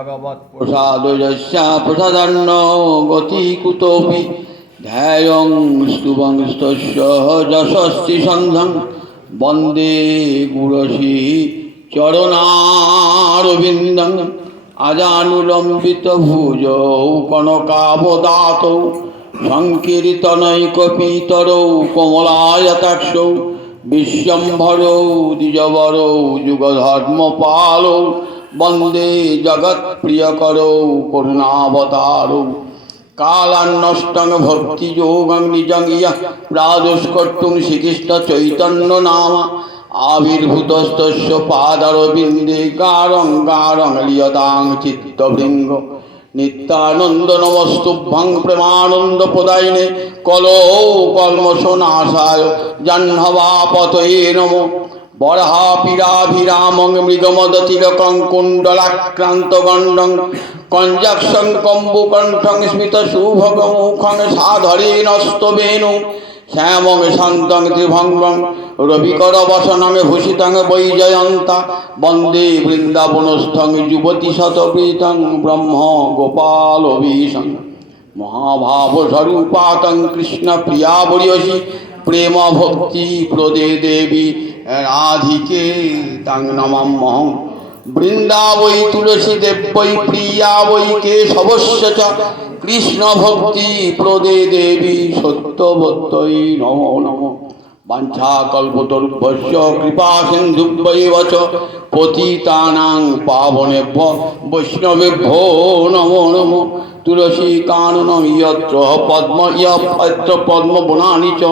ভগবৎ প্রসাদ যস্যা প্রসাদান্ন গতি কুতোপি ধ্যায়ং স্তুবংস্তস্য যশস্তি সন্ধং বন্দে গুরুশি চরণারবিন্দং আজানুলম্বিত ভুজৌ কনকাবদাতৌ সংকীর্তনৈকপিতরৌ কমলায়তাক্ষৌ বিশ্বম্ভরৌ দ্বিজবরৌ যুগধর্মপালৌ বন্দে জগৎপ্রিয়করৌ করুণাবতারৌ কালান্নষ্টং ভক্তিযোগং নিজং ইয়ঃ প্রাদুষ্কর্তুং শ্রীকৃষ্ণ চৈতন্য নাম আবির্ভূতস্তস্য পাদারবিন্দে গারং গারং লিয়তাং চিত্তভৃঙ্গ নিত্যানন্দ নমস্তুভ্যং প্রেমানন্দ প্রদায়িনে কলৌ কল্মষনাশায় জাহ্নবাপতয়ে নমো বরহাপিরাভিরামং মৃগমদতিলকং কুণ্ডলাক্রান্ত গণ্ডং কঞ্জাক্ষং কম্বুকণ্ঠং স্মিতশুভগমুখং সাধরেণ স্তবেনু শ্যামং শান্তং ত্রিভঙ্গং রবিকরবসনং ভূষিতং বৈজয়ন্তা বন্দে বৃন্দাবনস্থং যুবতী শতপ্রীতং ব্রহ্ম গোপালবীশং মহাভাবস্বরূপাতং কৃষ্ণ প্রিয়া বরিয়সী প্রেম ভক্তি প্রদে দেবী রাধিকে তাং নমাম্যহং বৃন্দাবৈ তুলসী দেব্যৈ প্রিয়া বৈ কেশবস্য চ কৃষ্ণ ভক্তি প্রদে দেবী সত্যবত্যৈ নমো নমঃ বাঞ্ছাকল্পতরুভ্যশ্চ কৃপা সিন্ধুভ্যৈব চ পতিতানাং পাবনেভ্যো বৈষ্ণবেভ্যো নমো নমঃ তুলসী কাননং ইয়ত্র পদ্ম ইয়ত্র পদ্ম বনানি চ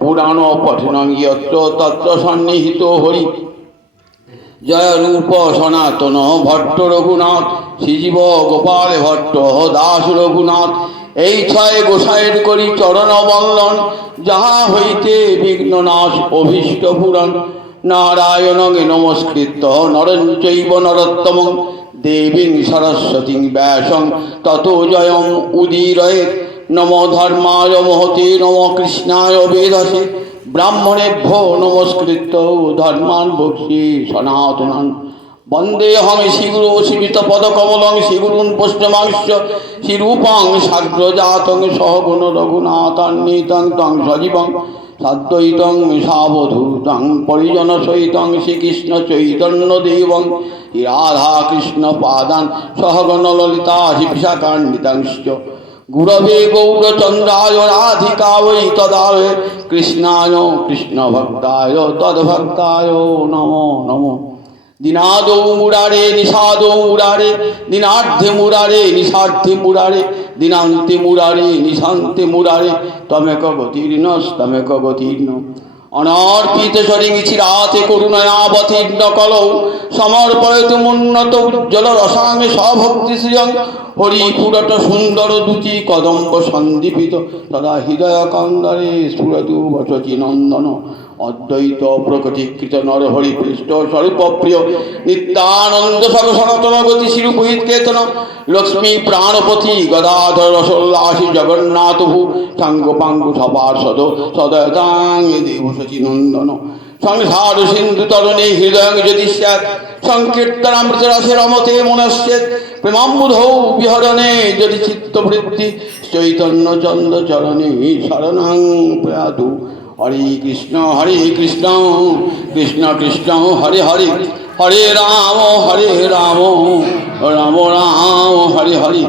পুরাণ পঠনং ইয়ত্র তত্র সন্নিহিত হরি জয় রূপ সনাতন ভট্ট রঘুনাথ শ্রীজীব গোপাল ভট্ট দাস রঘুনাথ এই ছয় গোসাইয়ের করি চরণ বন্দন যাহা হইতে বিঘ্ন নাশ অভীষ্ট পুরাণ নারায়ণং নমস্কৃত্য নরং চৈব নরোত্তমং দেবীং সরস্বতীং ব্যাসং ততো জয়ং উদীরয়েৎ নমো ধর্মায় মহতে নমো কৃষ্ণায় বেদসে ব্রাহ্মণেভ্যো নমস্কৃত্য ধর্মান বক্ষ্যে সনাতনান বন্দেহং শ্রীগুরু শ্রীযুতপদকমলং শ্রীগুরুন পশ্চিমাংশ্চ শ্রীরূপং সাগ্রজাতং সহগুণ রঘুনাথান্বিতং তং সজীবং সাদ্বৈতং সাবধূতং পরিজনসহিতং শ্রীকৃষ্ণ চৈতন্যদেবং রাধাকৃষ্ণ পাদান সহগণ ললিতা বিশাখান্বিতাংশ্চ গুরবে গৌরচন্দ্রায় রাধিকা বৈ তদায় কৃষ্ণায় কৃষ্ণভক্তায় তদ্ভক্তায় নমো নমো দিনাদৌ মুরারে নিষাদৌ মুরারে দিনার্ধে মুরারে নিষার্ধে মুরারে দিনান্তে মুরারে নিশান্তে মুরারে তমেক গতির্নস্তমেক গতির্ন অনর্পিত সরিচিরাতে করুণয়াবতীর্ণ কলৌ সমর্পয়তুমুন্নত উজ্জ্বল রসাঙ্গে সভক্তি শ্রিয়ং হরিপুরট সুন্দর দুতি কদম্ব সন্দীপিত তদা হৃদয় কান্দরে সুরদু বসচি নন্দন অদ্বৈত প্রকৃতিকৃত নর হরিপৃষ্ট স্বরূপ প্রিয় নিত্যানন্দ সর্ব সনাতন গতি শিরূপহিত কেতন লক্ষ্মী প্রাণপতি গদাধর রসোল্লাসী জগন্নাথ ভূ সাঙ্গপাঙ্গু সপার্ষদ সদয়তাং দেব শচীনন্দন সংসার সিন্ধু তরণে হৃদয়ং যদি স্যাৎ সংকীর্তনামৃত রসে রমতে মনস্যেৎ প্রেমাম্বুধৌ বিহরণে যদি চিত্তবৃত্তি চৈতন্য চন্দ্র চরণে শরণাং প্রয়াতু হরে কৃষ্ণ কৃষ্ণ কৃষ্ণ হরে হরে হরে রাম রাম রাম হরে হরে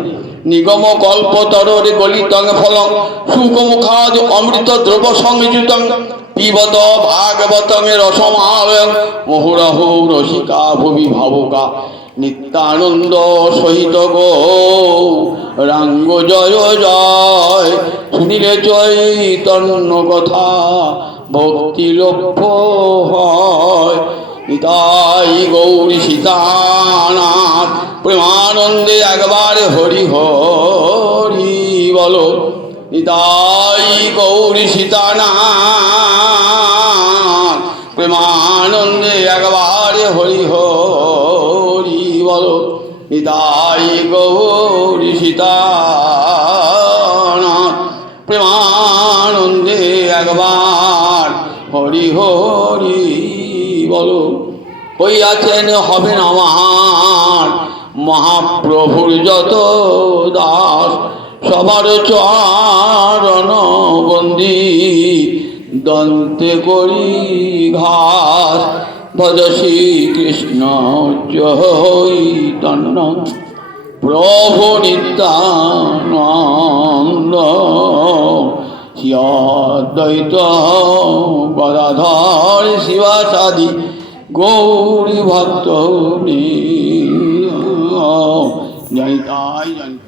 নিগম কল্পতরে গলিতং ফলং সুকমুখাদ অমৃত দ্রব সংযুতং পিবত ভাগবতং রসমালয়ং মুহুরহু রসিকা ভুবি ভাবুকা নিত্যানন্দ সহিত গো রাঙ্গ জয় জয় শুনিলে চৈতন্য কথা ভক্তি লক্ষ্য হয় নিতাই গৌরী সীতানাথ প্রেমানন্দে একবার হরি হরি বলো নিতাই গৌরী সীতানাথ প্রেমানন্দে একবার হরি হরি বলো নিতাই গৌরী সীতানাথ প্রেমানন্দে একবার হরি হরি বলো হইয়াছেন হবেন আমার মহাপ্রভুর যত দাস সবার চরণ বন্দি দন্তে করি ঘাস ভজ শ্রীকৃষ্ণ চৈতন্য প্রভু নিত্যানন্দ শ্রী অদ্বৈত গদাধর শিবাসাদি গৌরী ভক্ত জনিতাই জনিত।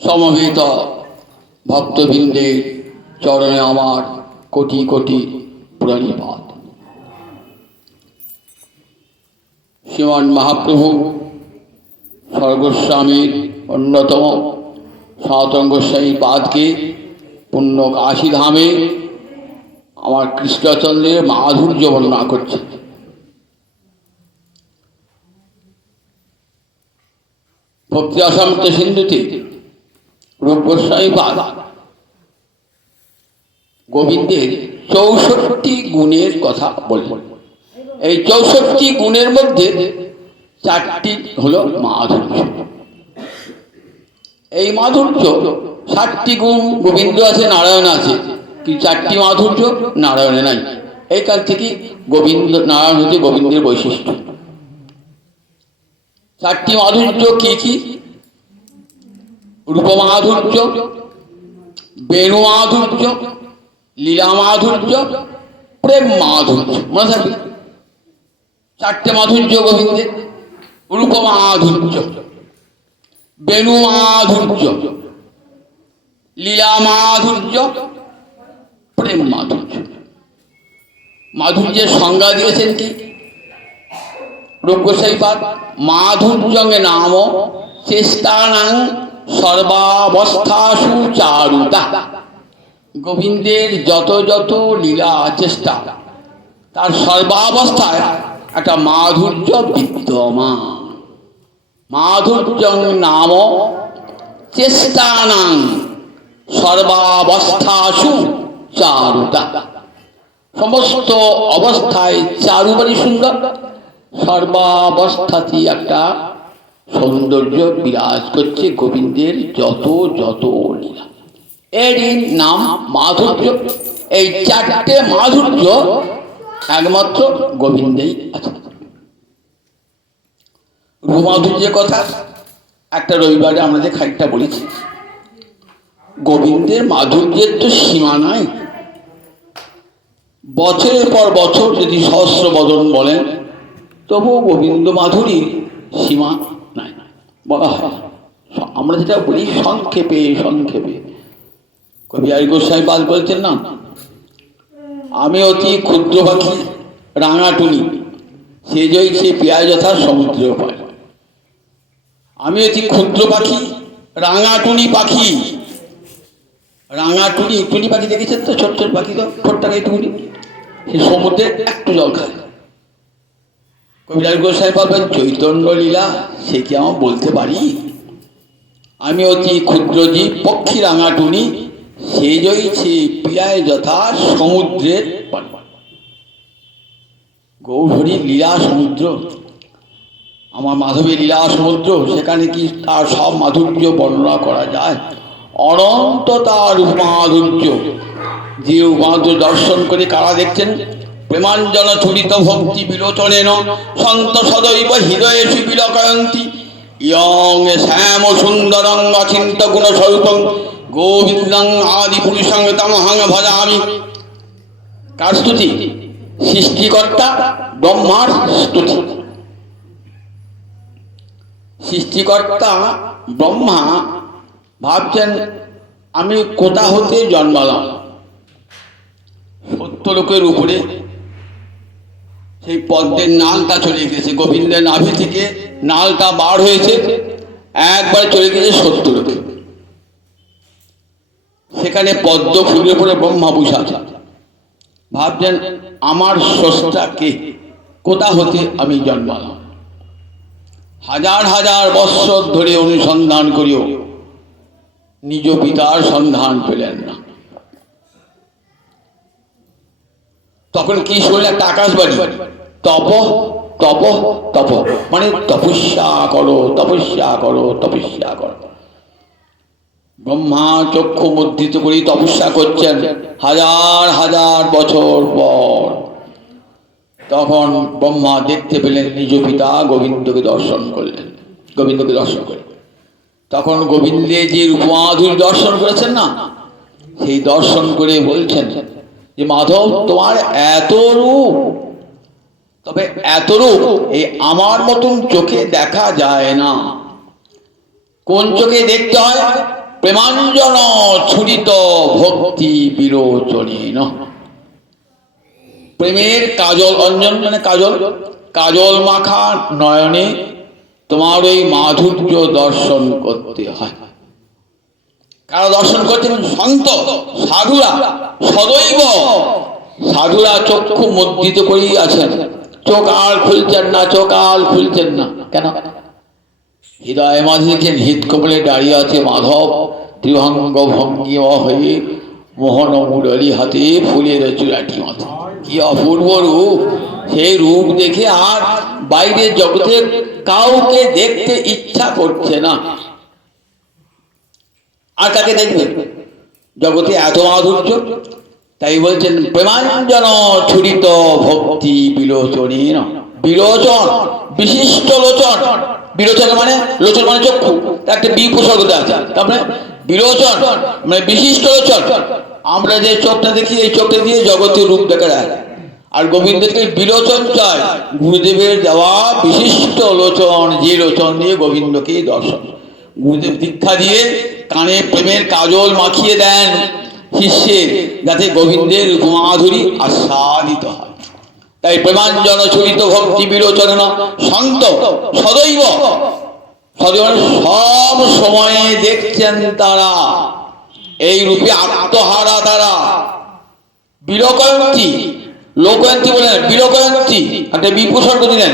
সমবেত ভক্তবৃন্দের চরণে আমার কোটি কোটি প্রণিপাত। শ্রীমান মহাপ্রভু স্বর্গস্বামীর অন্যতম সনাতন গোস্বামী পাদকে পুণ্য কাশী ধামে আমার কৃষ্ণচন্দ্রের মাধুর্য বর্ণনা করছে। ভক্তি অসমৃত সিন্ধুতে রূপ গোস্বামী পাদ গোবিন্দের ৬৪ গুণের কথা বললেন। এই ৬৪ গুণের মধ্যে ৪টি হল মাধুর্য। এই মাধুর্য ৬০টি গুণ গোবিন্দ আছে, নারায়ণ আছে, কি ৪টি মাধুর্য নারায়ণে নাই। এইখান থেকে গোবিন্দ নারায়ণ হচ্ছে গোবিন্দের বৈশিষ্ট্য। ৪টি মাধুর্য কি কি? রূপ মাধুর্য, বেণু মাধুর্য, লীলা মাধুর্য, প্রেম মাধুর্য। মনে থাকবে ৪টে মাধুর্য গোবিন্দের। রূপ মাধুর্য, বেণু মাধুর্য, লীলা মাধুর্য, প্রেম মাধুর্য। মাধুর্যের সংজ্ঞা দিয়েছেন কি? রূপ গোস্বামী পাদ মাধুর্যঙ্গে নাম চেষ্টানাং সর্বাবস্থাসু চারুতা। গোবিন্দের যত যত লীলা চেষ্টা তার সর্বাবস্থায় একটা মাধুর্য বিদ্যমান। মাধুর্যং নাম চেষ্টানাং সর্বাবস্থাসু চারুতা। সমস্ত অবস্থায় চারু মানে সুন্দর, সর্বাবস্থাতেই একটা সৌন্দর্য বিরাজ করছে গোবিন্দের যত যত লীলা। এরই নাম মাধুর্য। এই ৪টে মাধুর্য একমাত্র গোবিন্দেই আছে। রূপ মাধুর্যের কথা একটা রবিবারে আমরা যে খানিকটা বলেছি। গোবিন্দের মাধুর্যের তো সীমা নাই। বছরের পর বছর যদি সহস্র বদন বলেন তবুও গোবিন্দ মাধুরীর সীমা নাই, বলা হয়। আমরা যেটা বলি সংক্ষেপে সংক্ষেপে। কবি আর গোস্বামী পাদ বলছেন না, আমি অতি ক্ষুদ্র পাখি রাঙাটুনি, সে জয়ছে পেঁয়াজ যথা সমুদ্র পায়। আমি অতি ক্ষুদ্র পাখি রাঙাটুনি পাখি। রাঙাটুনি, টুনি পাখি দেখেছেন তো? ছোট ছোট পাখি, তো ঠোঁটটাকে টুনি, সে সমুদ্রে একটু জল খায়। কবিরাজ গোস্বামী পাবেন চৈতন্য লীলা সে কি আমার বলতে পারি? আমি অতি ক্ষুদ্র জীব পক্ষী রাঙাটুনি, সে জয়ছে পিয়ায় যথা সমুদ্রের পানি। গৌরহরির লীলা সমুদ্র, আমার মাধবের লীলা সমুদ্র, সেখানে কি তার সব মাধুর্য বর্ণনা করা যায়? অনন্ত তার মাধুর্য। যে মাধুর্য দর্শন করে কারা দেখছেন? প্রেমাঞ্জন ছুরিত ভক্তি বিলোচনেন সন্ত সদৈব হৃদয়ে বিলকয়ন্তী ইয়ং শ্যাম সুন্দরং অচিন্ত গুণ স্বরূপং গোবিন্দং আদি পুরুষং তমহং ভজামি। কার স্তুতি? সৃষ্টিকর্তা ব্রহ্মার স্তুতি। সৃষ্টিকর্তা ব্রহ্মা ভাবছেন আমি কোথা হতে জন্মালাম? 70 লোকের উপরে সেই পদ্মের নালটা চলে গেছে, গোবিন্দের নাভি থেকে নালটা বার হয়েছে, একবার চলে গেছে শত্রুকে। সেখানে পদ্ম ফুলের পরে ব্রহ্মা বসে আছে, ভাবছেন আমার স্রষ্টা কে, কোথা হতে আমি জন্মালাম। হাজার হাজার বৎসর ধরে অনুসন্ধান করিও নিজ পিতার সন্ধান পেলেন না। তখন কি শুনলেন? একটা আকাশবাণী, তপ তপ তপ, মানে তপস্যা করো, তপস্যা করো, তপস্যা করো। ব্রহ্মা চক্ষু মুদ্রিত করে তপস্যা করছেন হাজার হাজার বছর পর। তখন ব্রহ্মা দেখতে পেলেন নিজ পিতা গোবিন্দকে দর্শন করলেন, গোবিন্দকে দর্শন করে। তখন গোবিন্দের যে রূপমাধুরী দর্শন করেছেন না, সেই দর্শন করে বলছেন যে মাধব তোমার এত রূপ, তবে এত রূপ এই আমার মতন চোখে দেখা যায় না। কোন চোখে দেখতে হয়? প্রেমাঞ্জন ছুরিত ভক্তি বিলোচনেন। প্রেমের কাজল অঞ্জন মানে কাজল, কাজল মাখা নয়নে তোমার ওই মাধুর্য দর্শন করতে হয়। কারা দর্শন করছেন? সন্ত সাধুরা, সদৈব সাধুরা চক্ষু মুদ্রিত করেই আছেন, চোখ আর খুলছেন না, চোখ আর খুলছেন না। কেন? হৃদয় মাঝে দেখেন হৃদ কমলে দাঁড়িয়ে আছে মাধব, ত্রিভঙ্গ ভঙ্গিমা হয়ে মোহন মুরলী হাতে ফুলের চূড়াটি মাথা। কি অপূর্ব রূপ! সেই রূপ দেখে আর বাইরের জগতে কাউকে দেখতে ইচ্ছা করছে না। আর কাকে দেখবে? জগতে এত মাধুর্য। তাই বলছেন প্রেমাঞ্জন ছুরিত ভক্তি বিলোচনেন। বিলোচন বিশিষ্ট লোচন, বিলোচন মানে লোচন মানে চক্ষু, একটা বিপসর্গ আছে, তারপরে বিলোচন মানে বিশিষ্ট লোচন। আমরা যে চোখটা দেখি এই চোখটা দিয়ে জগতের রূপ দেখা যায়, আর গোবিন্দকে বিলোচন চায়, গুরুদেবের দেওয়া বিশিষ্ট লোচন, যে লোচন দিয়ে গোবিন্দকে দর্শন। গুরুদেব দীক্ষা দিয়ে কানে প্রেমের কাজল মাখিয়ে দেন শিষ্যের, যাতে গোবিন্দের রূপমাধুরী আস্বাদিত হয়। তাই প্রেমাঞ্জন ছুরিত ভক্তি বিলোচন সন্ত সদৈব, সদৈব সব সময়ে দেখছেন তারা এই রূপে আত্মহারা তারা। বিলোকয়ন্তী, লোকয়ন্তী বলেন, বিলোকয়ন্তী একটা বিপসর্গ দিলেন।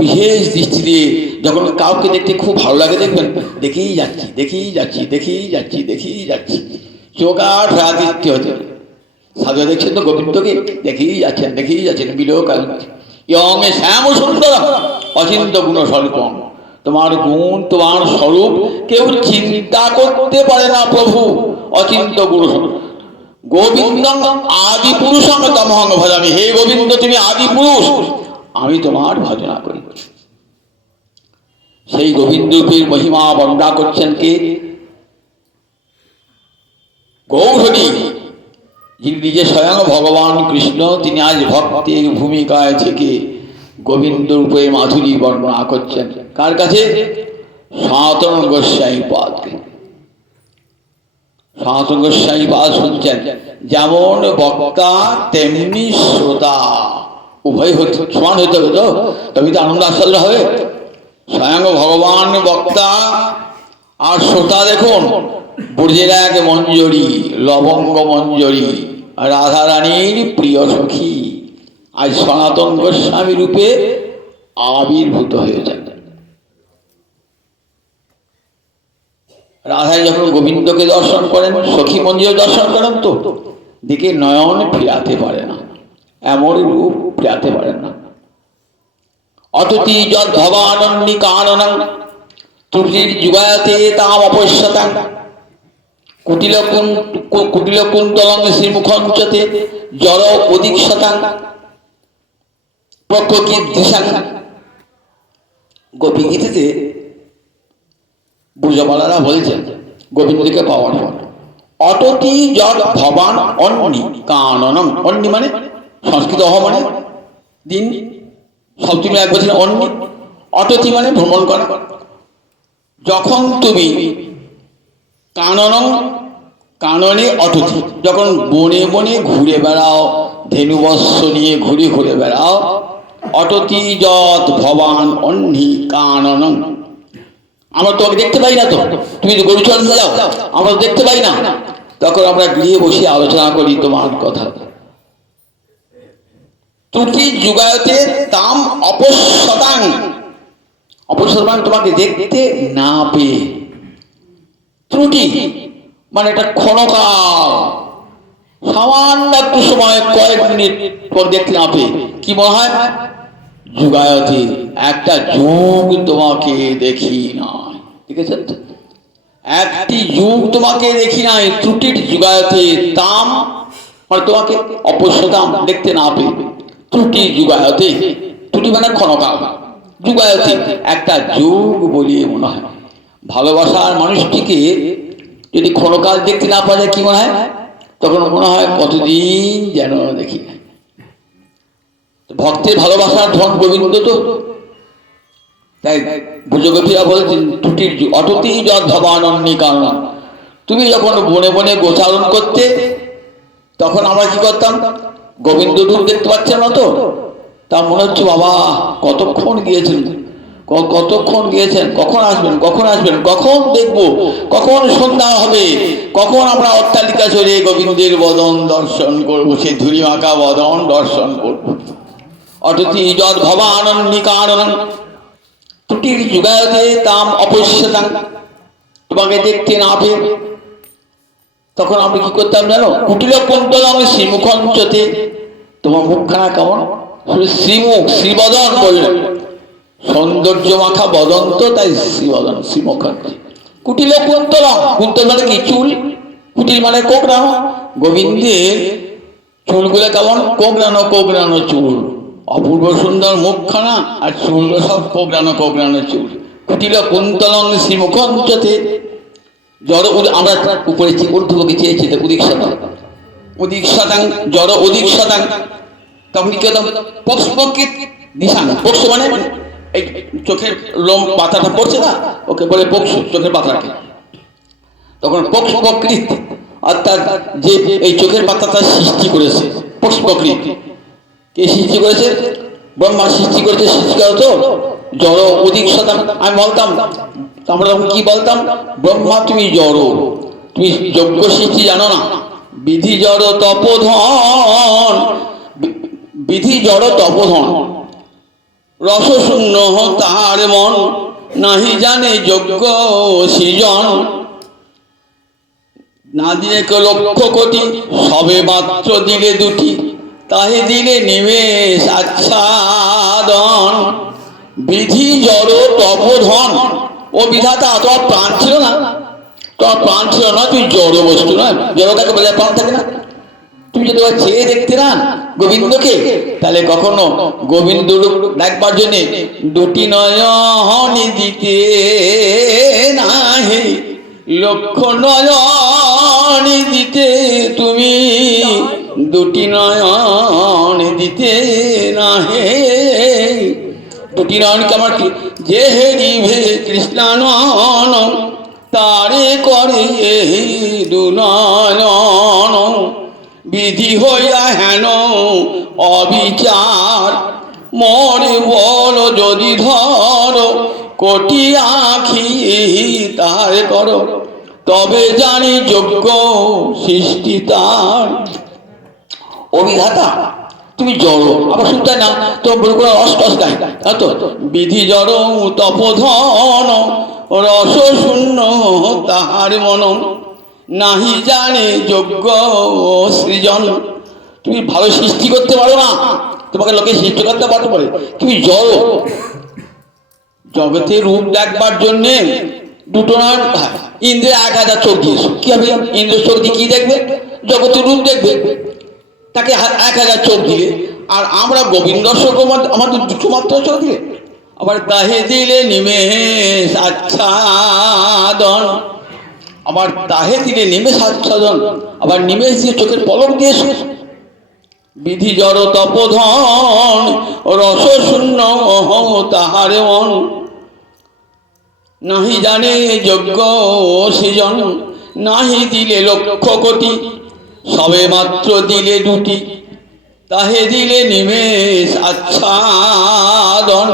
বিশেষ দৃষ্টি দিয়ে যখন কাউকে দেখতে খুব ভালো লাগে, দেখবেন দেখেই যাচ্ছি, দেখেই যাচ্ছি, দেখেই যাচ্ছি, দেখেই যাচ্ছি, চোখ আর ফেরাতে হচ্ছে। সাধু দেখছেন তো গোবিন্দকে, দেখেই যাচ্ছেন, দেখেই যাচ্ছেন। বিলোকয়ন্তী ইয়ং শ্যাম সুন্দর অচিন্ত গুণ স্বরূপম। তোমার গুণ, তোমার স্বরূপ কেউ চিন্তা করতে পারে না প্রভু। অচিন্ত গুণ স্বরূপ গোবিন্দ আদি পুরুষং তমহং ভজামি। হে গোবিন্দ, তুমি আদি পুরুষ, আমি তোমার ভজনা করি। সেই গোবিন্দ রূপের মহিমা বর্ণনা করছেন কে? গৌরহরি, যিনি নিজে স্বয়ং ভগবান কৃষ্ণ। তিনি আজ ভক্তের ভূমিকায় থেকে গোবিন্দ রূপের মাধুরী বর্ণনা করছেন। কার কাছে? সনাতন গোস্বামী পাদ। সনাতন গোস্বামী পাদ শুনছেন, যেমন বক্তা তেমনি শ্রোতা, উভয় হচ্ছে সমান হতে হবে, তো তবে তো আনন্দ আস্বাদন হবে। স্বয়ং ভগবান বক্তা আর শ্রোতা দেখুন ব্রজের এক মঞ্জরি, লবঙ্গ মঞ্জরি, রাধারানীর প্রিয় সখী আজ সনাতন গোস্বামী রূপে আবির্ভূত হয়েছেন। রাধায় যখন গোবিন্দকে দর্শন করেন, সখী মঞ্জরি দর্শন করেন, তো দেখে নয়ন ফিরাতে পারে না, এমন রূপ ফিরাতে পারেন না। অততি যদ ভবানন্দি কাননং ত্রুটির যুগায়তে তাম অপশ্যতাং কুটিল কুন্তলং শ্রীমুখঞ্চতে জড় অধিকশতাং প্রকৃতি দৃশাং। গোপী গীতিতে ব্রজবালারা বলছেন গোবিন্দকে পাওয়ার পর, অততি যদ ভবান অন্নি কাননং। অন্নি মানে সংস্কৃত অহ মানে দিন, সপ্তমী এক বছর অন্নি। অততি মানে ভ্রমণ করা। যখন তুমি কাননং, কাননে অততি, যখন বনে বনে ঘুরে বেড়াও, ধেনুবৎস নিয়ে ঘুরে ঘুরে বেড়াও। অটতি যৎ ভবান অহ্নি কাননং। আমরা তোমাকে দেখতে পাই না, তো তুমি তো গরু চড়াতে যাও, আমরা তো দেখতে পাই না। তখন আমরা গৃহে বসে আলোচনা করি তোমার কথা। ত্রুটি যুগায়তে তাম অপশ্যতাং। অপশ্যতাং তোমাকে দেখতে না পেয়ে। ত্রুটি মানে এটা ক্ষণকাল, সামান্য একটু সময়, কয়েক মিনিট পর দেখতে না পেয়ে কি মনে হয়? যুগায়তে, একটা যুগ তোমাকে দেখি নাই। দেখেছেন তো? একটি যুগ তোমাকে দেখি নাই। ত্রুটির যুগায়তে তাম মানে তোমাকে অপশ্যতাম দেখতে না পেয়ে। ত্রুটি যুগায়তে, ত্রুটি মানে ক্ষণকাল, যুগায়তে একটা যুগ বলিয়ে মনে হয়। ভালোবাসার মানুষটিকে যদি ক্ষণকাল দেখতে না পাওয়া যায় কি মনে হয়? তখন মনে হয় কতদিন যেন দেখি না। ভক্তের ভালোবাসার ধন গোবিন্দ তো। তাই ভুজগোপীরা বলেছেন ত্রুটির অটতি যৎ ভবান অহ্নি কাননং। তুমি যখন বনে বনে গোচারণ করতে, তখন আমরা কি করতাম? গোবিন্দ রূপ দেখতে পাচ্ছেন না তো, তা মনে হচ্ছে বাবা কতক্ষণ গিয়েছেন, কতক্ষণ গিয়েছেন, কখন আসবেন, কখন আসবেন, কখন দেখবো, কখন সন্ধ্যা হবে, কখন আমরা অট্টালিকা চড়ে গোবিন্দের বদন দর্শন করবো, সেই ধুলি মাখা বদন দর্শন করবো। অটতি যৎ ভবান অহ্নি কাননং। ত্রুটির যুগায়তে তাম অপশ্যতাং, তোমাকে দেখতে না পেয়ে। তখন আমরা কি করতাম জানো? কুটিল কুন্তলং শ্রীমুখঞ্চতে। তোমার মুখখানা কেমন? শ্রীমুখ, শ্রীবদন বললেন, সৌন্দর্য মাখা বদন তো, তাই শ্রীবদন, শ্রীমুখঞ্চ। কুটিল কুন্তলং, কুন্তল মানে কি? চুল। কুটিল মানে কোকড়ানো। গোবিন্দের চুলগুলো কেমন? কোকড়ানো কোকড়ানো চুল, অপূর্ব সুন্দর মুখখানা, আর চুল সব কোকড়ানো কোকড়ানো চুল। কুটিল কুন্তলং শ্রীমুখঞ্চতে। জড়, আমরা উপরে ঊর্ধ্বকে চেয়েছি তো উদিক শতাং, উদিক শতাং, জড় উদিক শতাং। তখন কি হতাম? পক্ষ্মকৃত দিশাং। পক্ষ মানে এই চোখের লোম পাতাটা পড়ছে না, ওকে বলে পক্ষ, চোখের পাতাকে। তখন পক্ষ্মকৃত অর্থাৎ যে এই চোখের পাতাটা সৃষ্টি করেছে, পক্ষ্মকৃত কে সৃষ্টি করেছে? ব্রহ্মা সৃষ্টি করেছে। সৃষ্টিকার তো জড় অধিক শতাং। আমি বলতাম, আমরা তখন কি বলতাম? ব্রহ্মা তুমি জড়, তুমি যজ্ঞ সৃষ্টি জানো না। বিধি জড় তপোধন, বিধি জড় তপোধন, রসশূন্য তাহার মন, নাহি জানে যজ্ঞ সৃজন। না দিলে লক্ষ কোটি, সবে মাত্র দিলে দুটি, তাহে দিলে নিমেষ আচ্ছাদন। বিধি জড় তপোধন। ও বিধাতা, তোমার প্রাণ ছিল না, তোমার প্রাণ ছিল না, তুই জড় বস্তু নয়। জড়টাকে বলে প্রাণ থাকে না। তুমি যদি চেয়ে দেখতে না গোবিন্দকে, তাহলে কখনো গোবিন্দ দেখবার জন্য দুটি নয়ন দিতে নাহি, লক্ষ নয়ন দিতে তুমি, দুটি নয়ন দিতে নাহি। দুটি নয়ন কেমন? কি যে হেরিবে কৃষ্ণানন, তারে করে দু নয়ন। বিধি হইয়া হেন অবিচার, মরে বল যদি ধর, কোটি আখি তার কর, তবে জানি যোগ্য সৃষ্টি তার। অবিধাতা তুমি জড়, আবার শুনতে না তো বলবো অষ্টস গাই তো। বিধি জড় তপোধন, রস শূন্য তাহার মন, নাহি জানে যজ্ঞ সৃজন। তুমি ভালো সৃষ্টি করতে পারো না, তোমাকে লোকে সৃষ্টি করতে পারতে পারে, তুমি জড়। জগতে রূপ দেখবার জন্য দুটো না, ইন্দ্রের 1000 চোখ দিয়েছো, কি হবে? ইন্দ্রের চোখ দিয়ে কি দেখবে? জগতের রূপ দেখবে। তাকে 1000 চোখ দিলে, আর আমরা গোবিন্দ দর্শক আমাদের 2 মাত্র চোখ দিলে। আবার তাহে দিলে নিমেষ আচ্ছাদন, আবার তাহে দিলে নিমেষ আচ্ছাদন, আবার নিমেষ দিয়ে চোখের পলক দিয়েছে। বিধি জড় তপোধন, রস শূন্য তাহার মন, নাহি জানে যজ্ঞ সৃজন। নাহি দিলে লক্ষ কোটি, সবে মাত্র দিলে দুটি, তাহে দিলে নিমেষ আচ্ছাদন।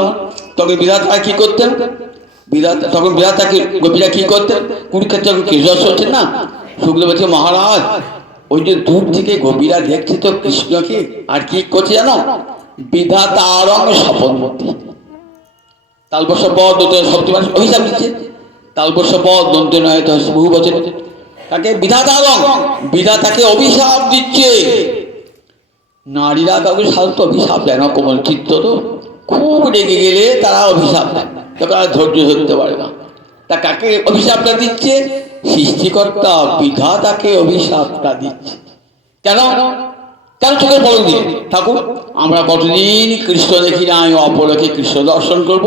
তখন বিধাতা কি করতেন? তখন বিধাতাকে গোপীরা কি করতেন? কুরুক্ষেত্রে কৃষ্ণ হচ্ছেন না, শুক্ল বলছে মহারাজ ওই যে দূর থেকে গোপীরা দেখছে তো কৃষ্ণকে, আর কি করছে জানো? বিধাতারং স্বপনমতি। তালবর্ষ পদ সপ্তমাস অভিশাপ দিচ্ছে। তালবর্ষ পদ দন্তে নয় বহু বছর তাকে বিধাতারং, বিধাতাকে অভিশাপ দিচ্ছে। নারীরা কাউকে সাধারণত অভিশাপ দেয় না, কোমল চিত্ত তো, খুব রেগে গেলে তারা অভিশাপ দেয়, তখন আর ধৈর্য ধরতে পারে না। তা কাকে অভিশাপটা দিচ্ছে? সৃষ্টিকর্তা বিধাতাকে অভিশাপটা দিচ্ছে। কেন? কেন চোখের পলক দিয়ে? ঠাকুর আমরা কতদিন কৃষ্ণ দেখি না, আমি অপলকে কৃষ্ণ দর্শন করব।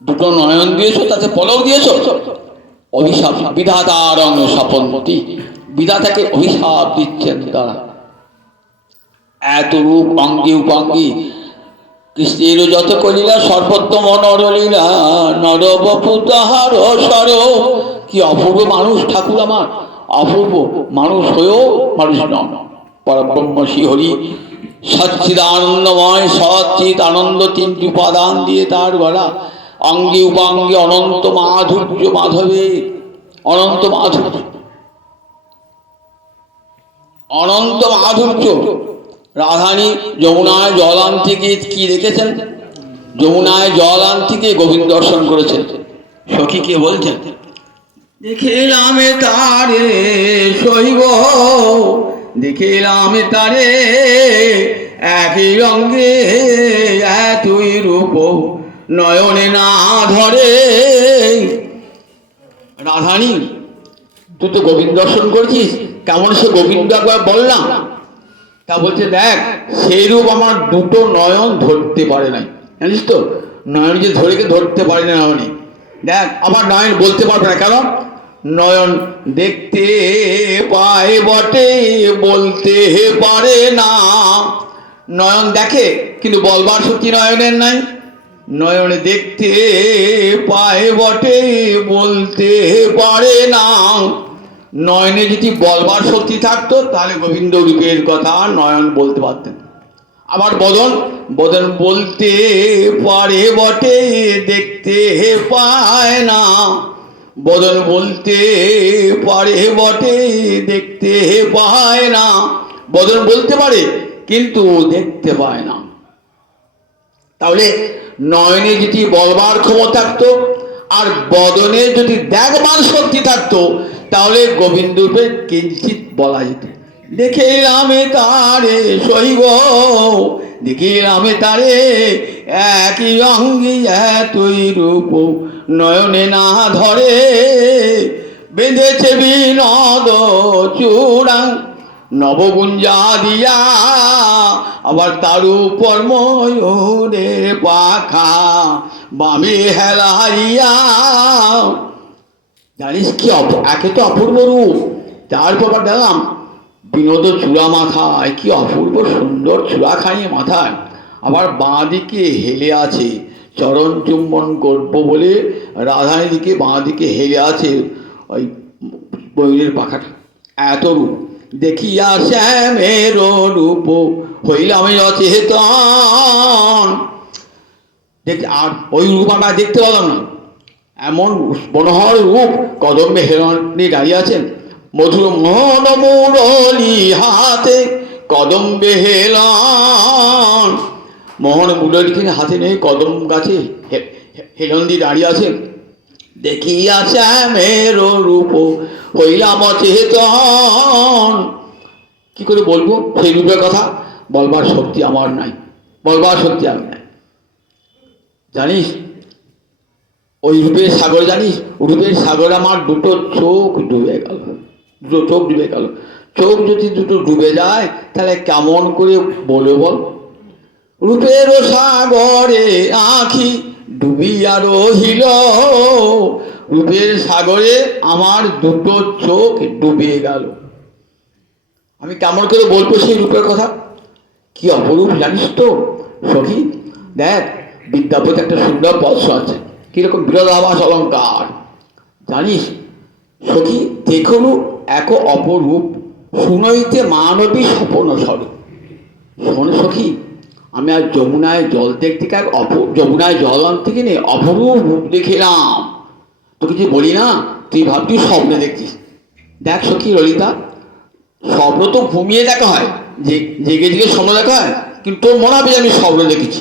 দুটো নয়ন দিয়েছ, তাতে পলক দিয়েছ, অভিশাপ। বিধাতারং স্বপনমতি, বিধাতাকে অভিশাপ দিচ্ছেন তারা। এত রূপ অঙ্গি উপাঙ্গি কৃষ্ণের যত কলিলা, সর্বোত্তম নরলীলা নরবপু তাহার সর। কি অপূর্ব মানুষ ঠাকুর আমার, অপূর্ব মানুষ হয়েও মানুষ নন। পরব্রহ্ম শ্রীহরি সচ্চিদানন্দময়, সচ্চিত আনন্দ তিনটি উপাদান দিয়ে তার গলা। অঙ্গে উপাঙ্গে অনন্ত মাধুর্য মাধবে, অনন্ত মাধুর্য, অনন্ত মাধুর্য। রাধানী যমুনায় জল আনতে গিয়ে কি দেখেছেন? যমুনায় জল আনতে গিয়ে গোবিন্দ দর্শন করেছেন। সখীকে বলছেন দেখিলাম তারে শৈব, দেখিলাম তারে একই রঙ্গে এতই রূপ নয়নে না ধরে। রাধানী তুই তো গোবিন্দ দর্শন করেছিস, কেমন সে গোবিন্দ একবার বললাম। তা বলছে দেখ সেই রূপ আমার দুটো নয়ন ধরতে পারে নাই, জানিস তো? নয়ন যে ধরতে পারে না, মানে দেখ আবার নয়ন বলতে পারবে না। কেন? নয়ন দেখতে পায় বটে, বলতে পারে না। নয়ন দেখে কিন্তু বলবার শক্তি নয়নের নাই। নয়ন দেখতে পায় বটে, বলতে পারে না। নয়নে যদি বলবার শক্তি থাকতো তাহলে গোবিন্দ রূপের কথা নয়ন বলতে পারতেন। আবার বদন, বদন বলতে পারে বটে, দেখতে পায় না। বদন বলতে পারে বটে, দেখতে পায় না। বদন বলতে পারে কিন্তু দেখতে পায় না। তাহলে নয়নে যদি বলবার ক্ষমতা থাকতো আর বদনে যদি দেখবার শক্তি থাকতো, তাহলে গোবিন্দ রূপে কিঞ্চিত বলা যেত। দেখিলাম তারে শৈব, দেখিলাম তারে একই অঙ্গি এতই রূপ নয়নে না ধরে। বেঁধেছে বিনোদ চূড়া নবগুঞ্জা দিয়া, আবার তার উপর ময়ূরের পাখা বামে হেলাইয়া। জানিস কি একে তো অপূর্ব রূপ, তারপর দেখলাম বিনোদ চূড়া মাথায়, কি অপূর্ব সুন্দর চূড়াখানি মাথায়, আবার বাঁ দিকে হেলে আছে। চরণ চুম্বন করবো বলে রাধার দিকে বাঁ দিকে হেলে আছে ওই ময়ূরের পাখাটা। এত রূপ দেখিয়া শ্যামের রূপ হইলাম অচেতন। আর ওই রূপ আমরা দেখতে পেলাম না। এমন মনোহর রূপ, কদম্বে হেরণী দাঁড়িয়ে আছেন, মধুর মোহন মুরলী হাতে কদম্বে হেলন। মোহন মুরলী হাতে নেই, কদম গাছে হেলন্দি দাঁড়িয়ে আছেন। দেখিয়া শ্যামের রূপ হইলাম অচেতন। কি করে বলবো সেই রূপের কথা? বলবার শক্তি আমার নাই, বলবার শক্তি আমি নাই। জানিস ওই রূপের সাগর, জানিস রূপের সাগর আমার দুটো চোখ ডুবে গেল, দুটো চোখ ডুবে গেল। চোখ যদি দুটো ডুবে যায় তাহলে কেমন করে বলবো বল? রূপের সাগরে আঁখি ডুবিয়া রহিল, রূপের সাগরে আমার দুটো চোখ ডুবে গেল। আমি কেমন করে বলবো সেই রূপের কথা? কি অপরূপ জানিস তো সখী। দেখ বিদ্যাপতি একটা সুন্দর পদ্য আছে, কিরকম বিরোধাভাস অলঙ্কার। জানিস সখী, দেখুন এক অপরূপ শুনইতে মানবী স্বপন স্বরূপ। শোন সখী, আমি আজ যমুনায় জল দেখতে যমুনায় জল আনতে কিনে অপরূপ রূপ দেখলাম। তোকে যে বলি না, তুই ভাবছিস স্বপ্নে দেখছিস। দেখ সখী ললিতা, স্বপ্ন তো ঘুমিয়ে দেখা হয়, যে জেগে জেগে স্বপ্ন দেখা হয়, কিন্তু তোর মনে হবে যে আমি স্বপ্ন দেখেছি।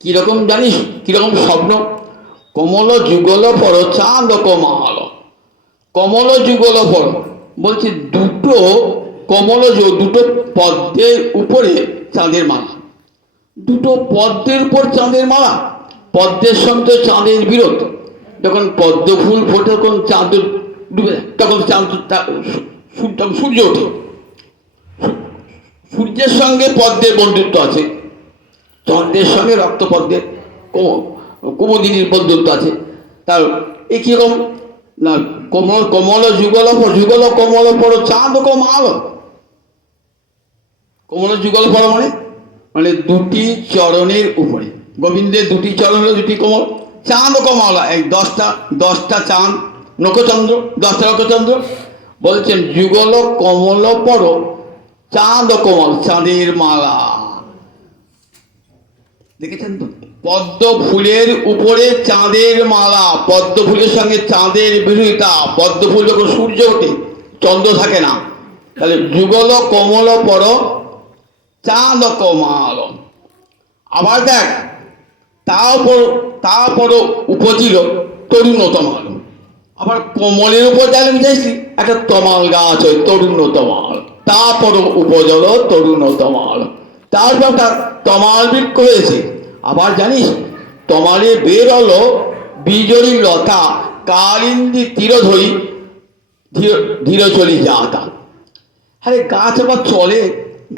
কীরকম জানিস, কীরকম স্বপ্ন? কমল যুগল পর চাঁদ কমাল। কমল যুগল পর বলছে দুটো দুটো পদ্মের উপরে চাঁদের মালা। দুটো পদ্মের উপর চাঁদের মালা। পদ্মের সঙ্গে চাঁদের বিরোধ। যখন পদ্ম ফুল ফোটে তখন চাঁদ ডুবে যায়, তখন চাঁদ সূর্য ওঠে। সূর্যের সঙ্গে পদ্মের বন্ধুত্ব আছে, চন্দ্রের সঙ্গে রক্তপদ্মের কুমুদিনীর বন্ধুত্ব আছে। তার এ কিরকম না, কমল কমল যুগল কমল পর চাঁদ কমাল। কমল যুগল পর মানে মানে দুটি চরণের উপরে, গোবিন্দের দুটি চরণের দুটি কমল। চাঁদ কমল, এই দশটা চাঁদ, নক্ষচন্দ্র, 10টা নক্ষচন্দ্র। বলছেন যুগল কমল পর চাঁদ কমল, চাঁদের মালা। দেখেছেন তো? পদ্ম ফুলের উপরে চাঁদের মালা, পদ্ম ফুলের সঙ্গে চাঁদের বিরোধিতা। পদ্ম ফুল যখন সূর্য ওঠে চন্দ্র থাকে না, তাহলে যুগল কমল পর চাঁদ কমাল। আবার দেখ, তারপর উপজিল তরুণতমাল। আবার কমলের উপর যাই বুঝাইছি একটা তমাল গাছ, ওই তরুণতমাল। তারপর উপজল তরুণতমাল। তারপর তার তমাল বৃক্ষ হয়েছে। আবার জানিস, তমালে বের হলো বিজয়ী লতা, কালিন্দী তীর ধরি ধীর চলি যাতা। আরে গাছ আবার চলে,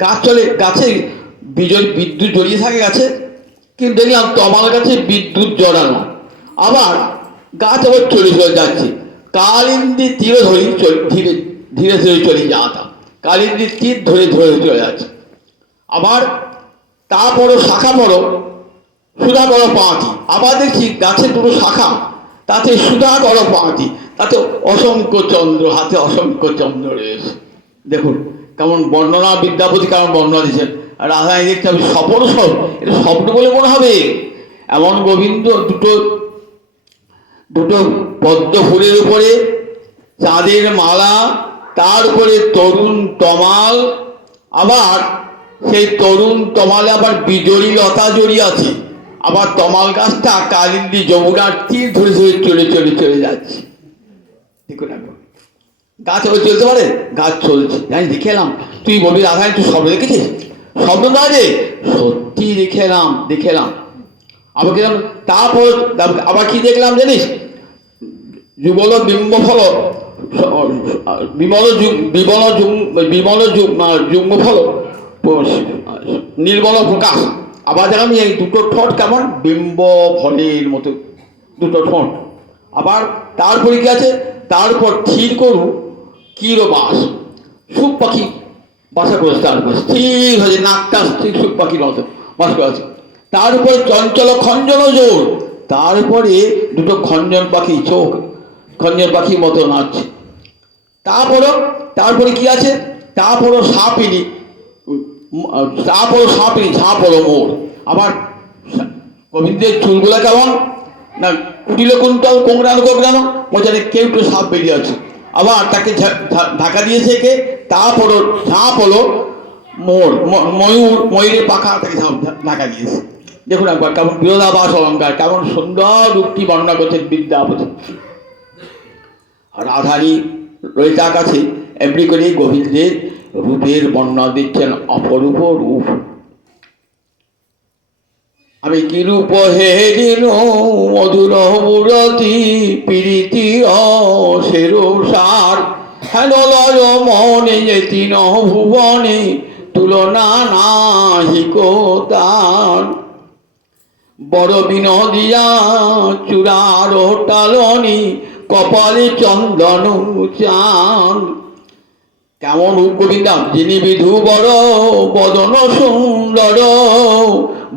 গাছ চলে, গাছে বিদ্যুৎ জড়িয়ে থাকে গাছে, কিন্তু দেখলাম তমাল গাছে বিদ্যুৎ জড়ানো। আবার গাছ আবার চলে যাচ্ছে, কালিন্দী তীর ধরি ধীরে ধীরে ধীরে চলে যাতা। কালিন্দীর তীর ধরে ধরে চলে যাচ্ছে। আবার তারপরও শাখা পড়ো সুধা করো পাঁতি। আবার দেখছি গাছের দুটো শাখা, তাতে সুধা করো পাঁতি, তাতে অসংখ্য চন্দ্র, হাতে অসংখ্য চন্দ্র রয়েছে। দেখুন কেমন বর্ণনা, বিদ্যাপতি কেমন বর্ণনা দিচ্ছেন। আর রাধারানী দেখতে হবে স্বপন সব, এটা স্বপ্ন বলে মনে হবে। এমন গোবিন্দ দুটো পদ্ম ফুলের উপরে চাঁদের মালা, তার উপরে তরুণ তমাল। আবার সেই তরুণ তমালে আবার বিজয়ী লতা জড়িয়ে আছে। আবার তমাল গাছটা কালিন্দী যমুনার তীর ধরে ধরে চলে চলে চলে যাচ্ছে। দেখুন এখন গাছ আবার চলতে পারে, গাছ চলছে। জানিস দেখে এলাম। তুই বলবি রাধারানী তুই স্বপ্ন দেখেছিস? স্বপ্ন নয় রে, সত্যি দেখে এলাম। আবার গেলাম, তারপর আবার কি দেখলাম জানিস? যুগল বিম্ব ফল, বিমল যুগ্ম ফল, নির্মল প্রকাশ। আবার দেখলাম এই দুটো ঠোঁট কেমন বিম্ব ফলের মতো দুটো ঠোঁট। আবার তারপরে কি আছে? তারপর থির করু কির বাস, সুখ পাখি বাসা করেছে। তারপর স্থির হয়েছে, নাকটা স্থির, সুখ পাখির মতো বাস করে আছে। তার উপরে চঞ্চল খঞ্জন জোর। তারপরে দুটো খঞ্জন পাখি, চোখ খঞ্জন পাখির মতো নাচছে। তারপরে কি আছে? তারপরও সাপিনী, ঝাঁপড়ো মোড়। আবার গোবিন্দের চুলগুলো কেমন না কুটিল কুন্তল, কোঁকড়ানো মোচানে কেউ একটু সাপ বেরিয়ে আছে। আবার তাকে ঢাকা দিয়েছে কে? তারপরও ঝাঁপ হলো মোর, ময়ূরের পাখা তাকে ঢাকা দিয়েছে। দেখুন একবার কেমন বিরোধাভাস অলঙ্কার, কেমন সুন্দর রূপটি বর্ণনা করছেন বিদ্যাপতি। রাধারী ললিতার কাছে এমনি করে গোবিন্দের রূপের বর্ণনা দিচ্ছেন, অপরূপ রূপ। আমি কি রূপ হেরিল মধুর মূরতি, প্রীতির সেরসার, হেল লয় মনে যে তিন ভুবনে, তুলনা নাহি কোতার। বড় বিনোদিয়া চূড়ার টালনি, কপালে চন্দন চাঁদ। কেমন রূপ গোবিন্দা, যিনি বিধু বড়, বদন সুন্দর,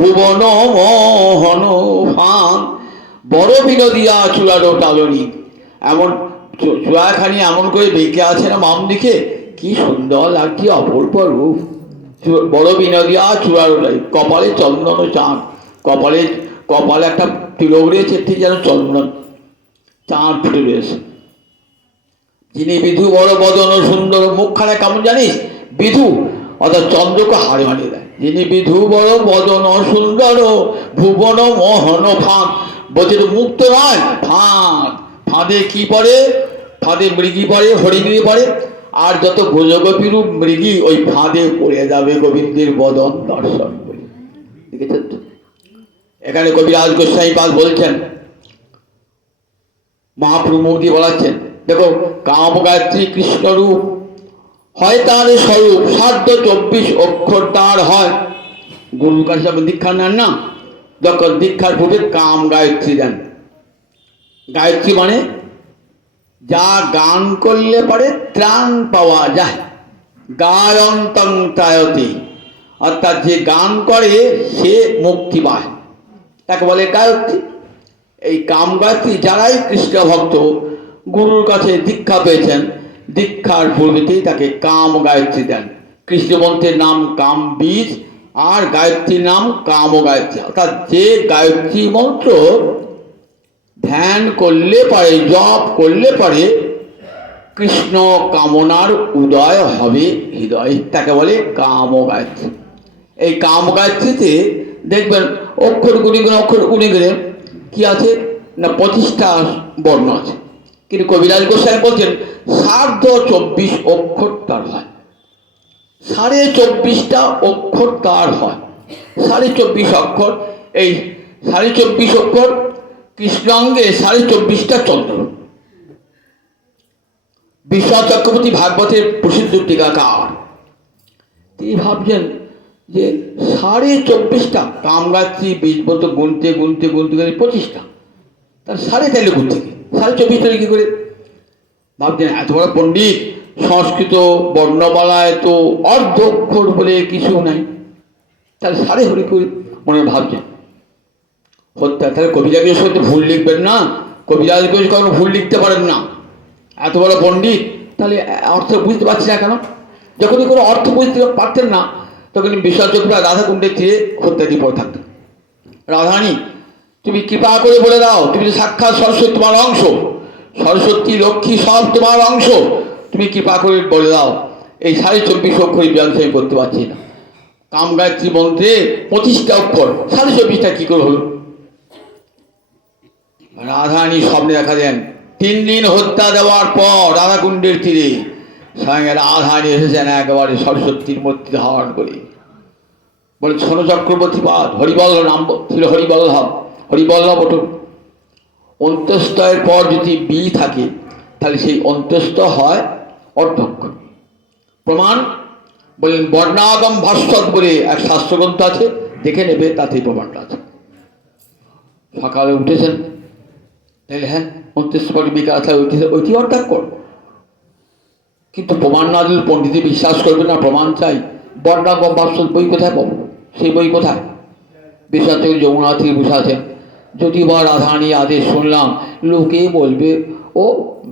ভুবন মোহন ফান। বড় বিনোদিয়া চূড়ার টালনি, এমন চূড়াখানি এমন করে বেঁকে আছে না বাম দিকে, কি সুন্দর লাগছে, অপূর্ব রূপ। বড় বিনোদিয়া চূড়ার ওলাই, কপালে চন্দন ও চাঁদ, কপালে কপালে একটা তিলক রয়েছে, ঠিক যেন চন্দন চাঁদ ফুটে রয়েছে। যিনি বিধু বড় বদন সুন্দর, মুখখানে কেমন জানিস? বিধু অর্থাৎ চন্দ্রকে হারে মানিয়ে দেয়। যিনি বিধু বড় বদন সুন্দর, ভুবন মোহন ফাঁদ, বলছে তো মুক্ত নয়, ফাঁদ। ফাঁদে কি পড়ে? ফাঁদে মৃগী পড়ে, হরিণী পড়ে, আর যত ভোজগোপীরূপ মৃগী ওই ফাঁদে পড়ে যাবে গোবিন্দের বদন দর্শন করে। দেখেছেন তো? এখানে কবিরাজ গোস্বামী পাল বলছেন, মহাপ্রভু দিয়ে বলাচ্ছেন, দেখো কাম গায়ত্রী কৃষ্ণরূপ হয়, তার স্বরূপ সাধ্য 24 অক্ষর তার হয়। গুরুর কাছে যখন দীক্ষা নেন না, যখন দীক্ষার পূর্বে কাম গায়ত্রী দেন। গায়ত্রী মানে যা গান করলে পরে ত্রাণ পাওয়া যায়, গায়ন্তং ত্রায়তে, অর্থাৎ যে গান করে সে মুক্তি পায়, তাকে বলে গায়ত্রী। এই কাম গায়ত্রী যারাই কৃষ্ণ ভক্ত গুরুর কাছে দীক্ষা পেয়েছেন, দীক্ষার পূর্বেতেই তাকে কাম গায়ত্রী দেন। কৃষ্ণ মন্ত্রের নাম কাম বীজ, আর গায়ত্রীর নাম কাম গায়ত্রী। অর্থাৎ যে গায়ত্রী মন্ত্র ধ্যান করলে পারে, জপ করলে পারে কৃষ্ণ কামনার উদয় হবে হৃদয়, তাকে বলে কাম গায়ত্রী। এই কাম গায়ত্রীতে দেখবেন অক্ষর গুণে গেলে কি আছে না 25টা বর্ণ আছে, কিন্তু কবিরাজ গোস্বামী বলছেন সার্ধ 24 অক্ষর তার হয়, 24.5টা অক্ষর তার হয়। 24.5 অক্ষর, এই 24.5 অক্ষর কৃষ্ণাঙ্গে 24.5টা চন্দ্র। বিশ্বনাথ চক্রবর্তী ভাগবতের প্রসিদ্ধ টিকাকার তিনি ভাবছেন যে 24.5টা কামগাত্রী বীজ বলতো গুনতে গুনতে গুনতে গুনতে 25টা, তার সাড়ে তাইলে গুনতে 24.5টা কি করে? ভাবছেন এত বড় পণ্ডিত, সংস্কৃত বর্ণমালায় তো অর্ধ অক্ষর বলে কিছু নাই, তাহলে সাড়ে হরি করে মনে ভাবছেন। হত্যা তাহলে কবিরাজ হয়তো ভুল লিখবেন না, কবিরাজ কখনো ভুল লিখতে পারেন না, এত বড় পণ্ডিত, তাহলে অর্থ বুঝতে পারছি না কেন? যখনই কোনো অর্থ বুঝতে পারতেন না তখন বিশ্বচক্রা রাধাকুণ্ডের তীরে হত্যা দিয়ে পড়ে থাকতেন। রাধারানী তুমি কৃপা করে বলে দাও, তুমি তো সাক্ষাৎ সরস্বতী, তোমার অংশ, সরস্বতী লক্ষ্মী সব তোমার অংশ, তুমি কৃপা করে বলে দাও এই 24.5 অক্ষর ব্যাংশ আমি করতে পারছি না। কাম গায়ত্রী মন্ত্রে 25টা অক্ষর, 24.5টা কি করে হলো? রাধারানী স্বপ্নে দেখা দেন 3 দিন হত্যা দেওয়ার পর রাধাকুণ্ডের তীরে সঙ্গে রাধারানী এসেছেন একেবারে সরস্বতীর মূর্তি ধারণ করে। বলে শোনো চক্রবর্তী পাদ, হরিবল্লভ নাম ছিল, হরিবল্লভ, হরিবল্লভ ওঠো। অন্ত্যস্তয়ের পর যদি বি থাকে তাহলে সেই অন্ত্যস্ত হয় অর্ধক্ষর। প্রমাণ বললেন বর্ণাগম ভাস্বত বলে এক শাস্ত্রগ্রন্থ আছে, দেখে নেবে, তাতেই প্রমাণটা আছে। সকালে উঠেছেন, তাহলে হ্যাঁ 29 পরে বিকাল ওইটি অর্ধাক্ষর, কিন্তু প্রমাণ না দিলে পণ্ডিতে বিশ্বাস করবে না, প্রমাণ চাই। বর্ণাগম ভাস্বত বই কোথায় পাবো? সেই বই কোথায়? বিশ্বাস থেকে যমুনা থেকে বসে আছেন, যদি বা রাধারানী আদেশ শুনলাম, লোকে বলবে ও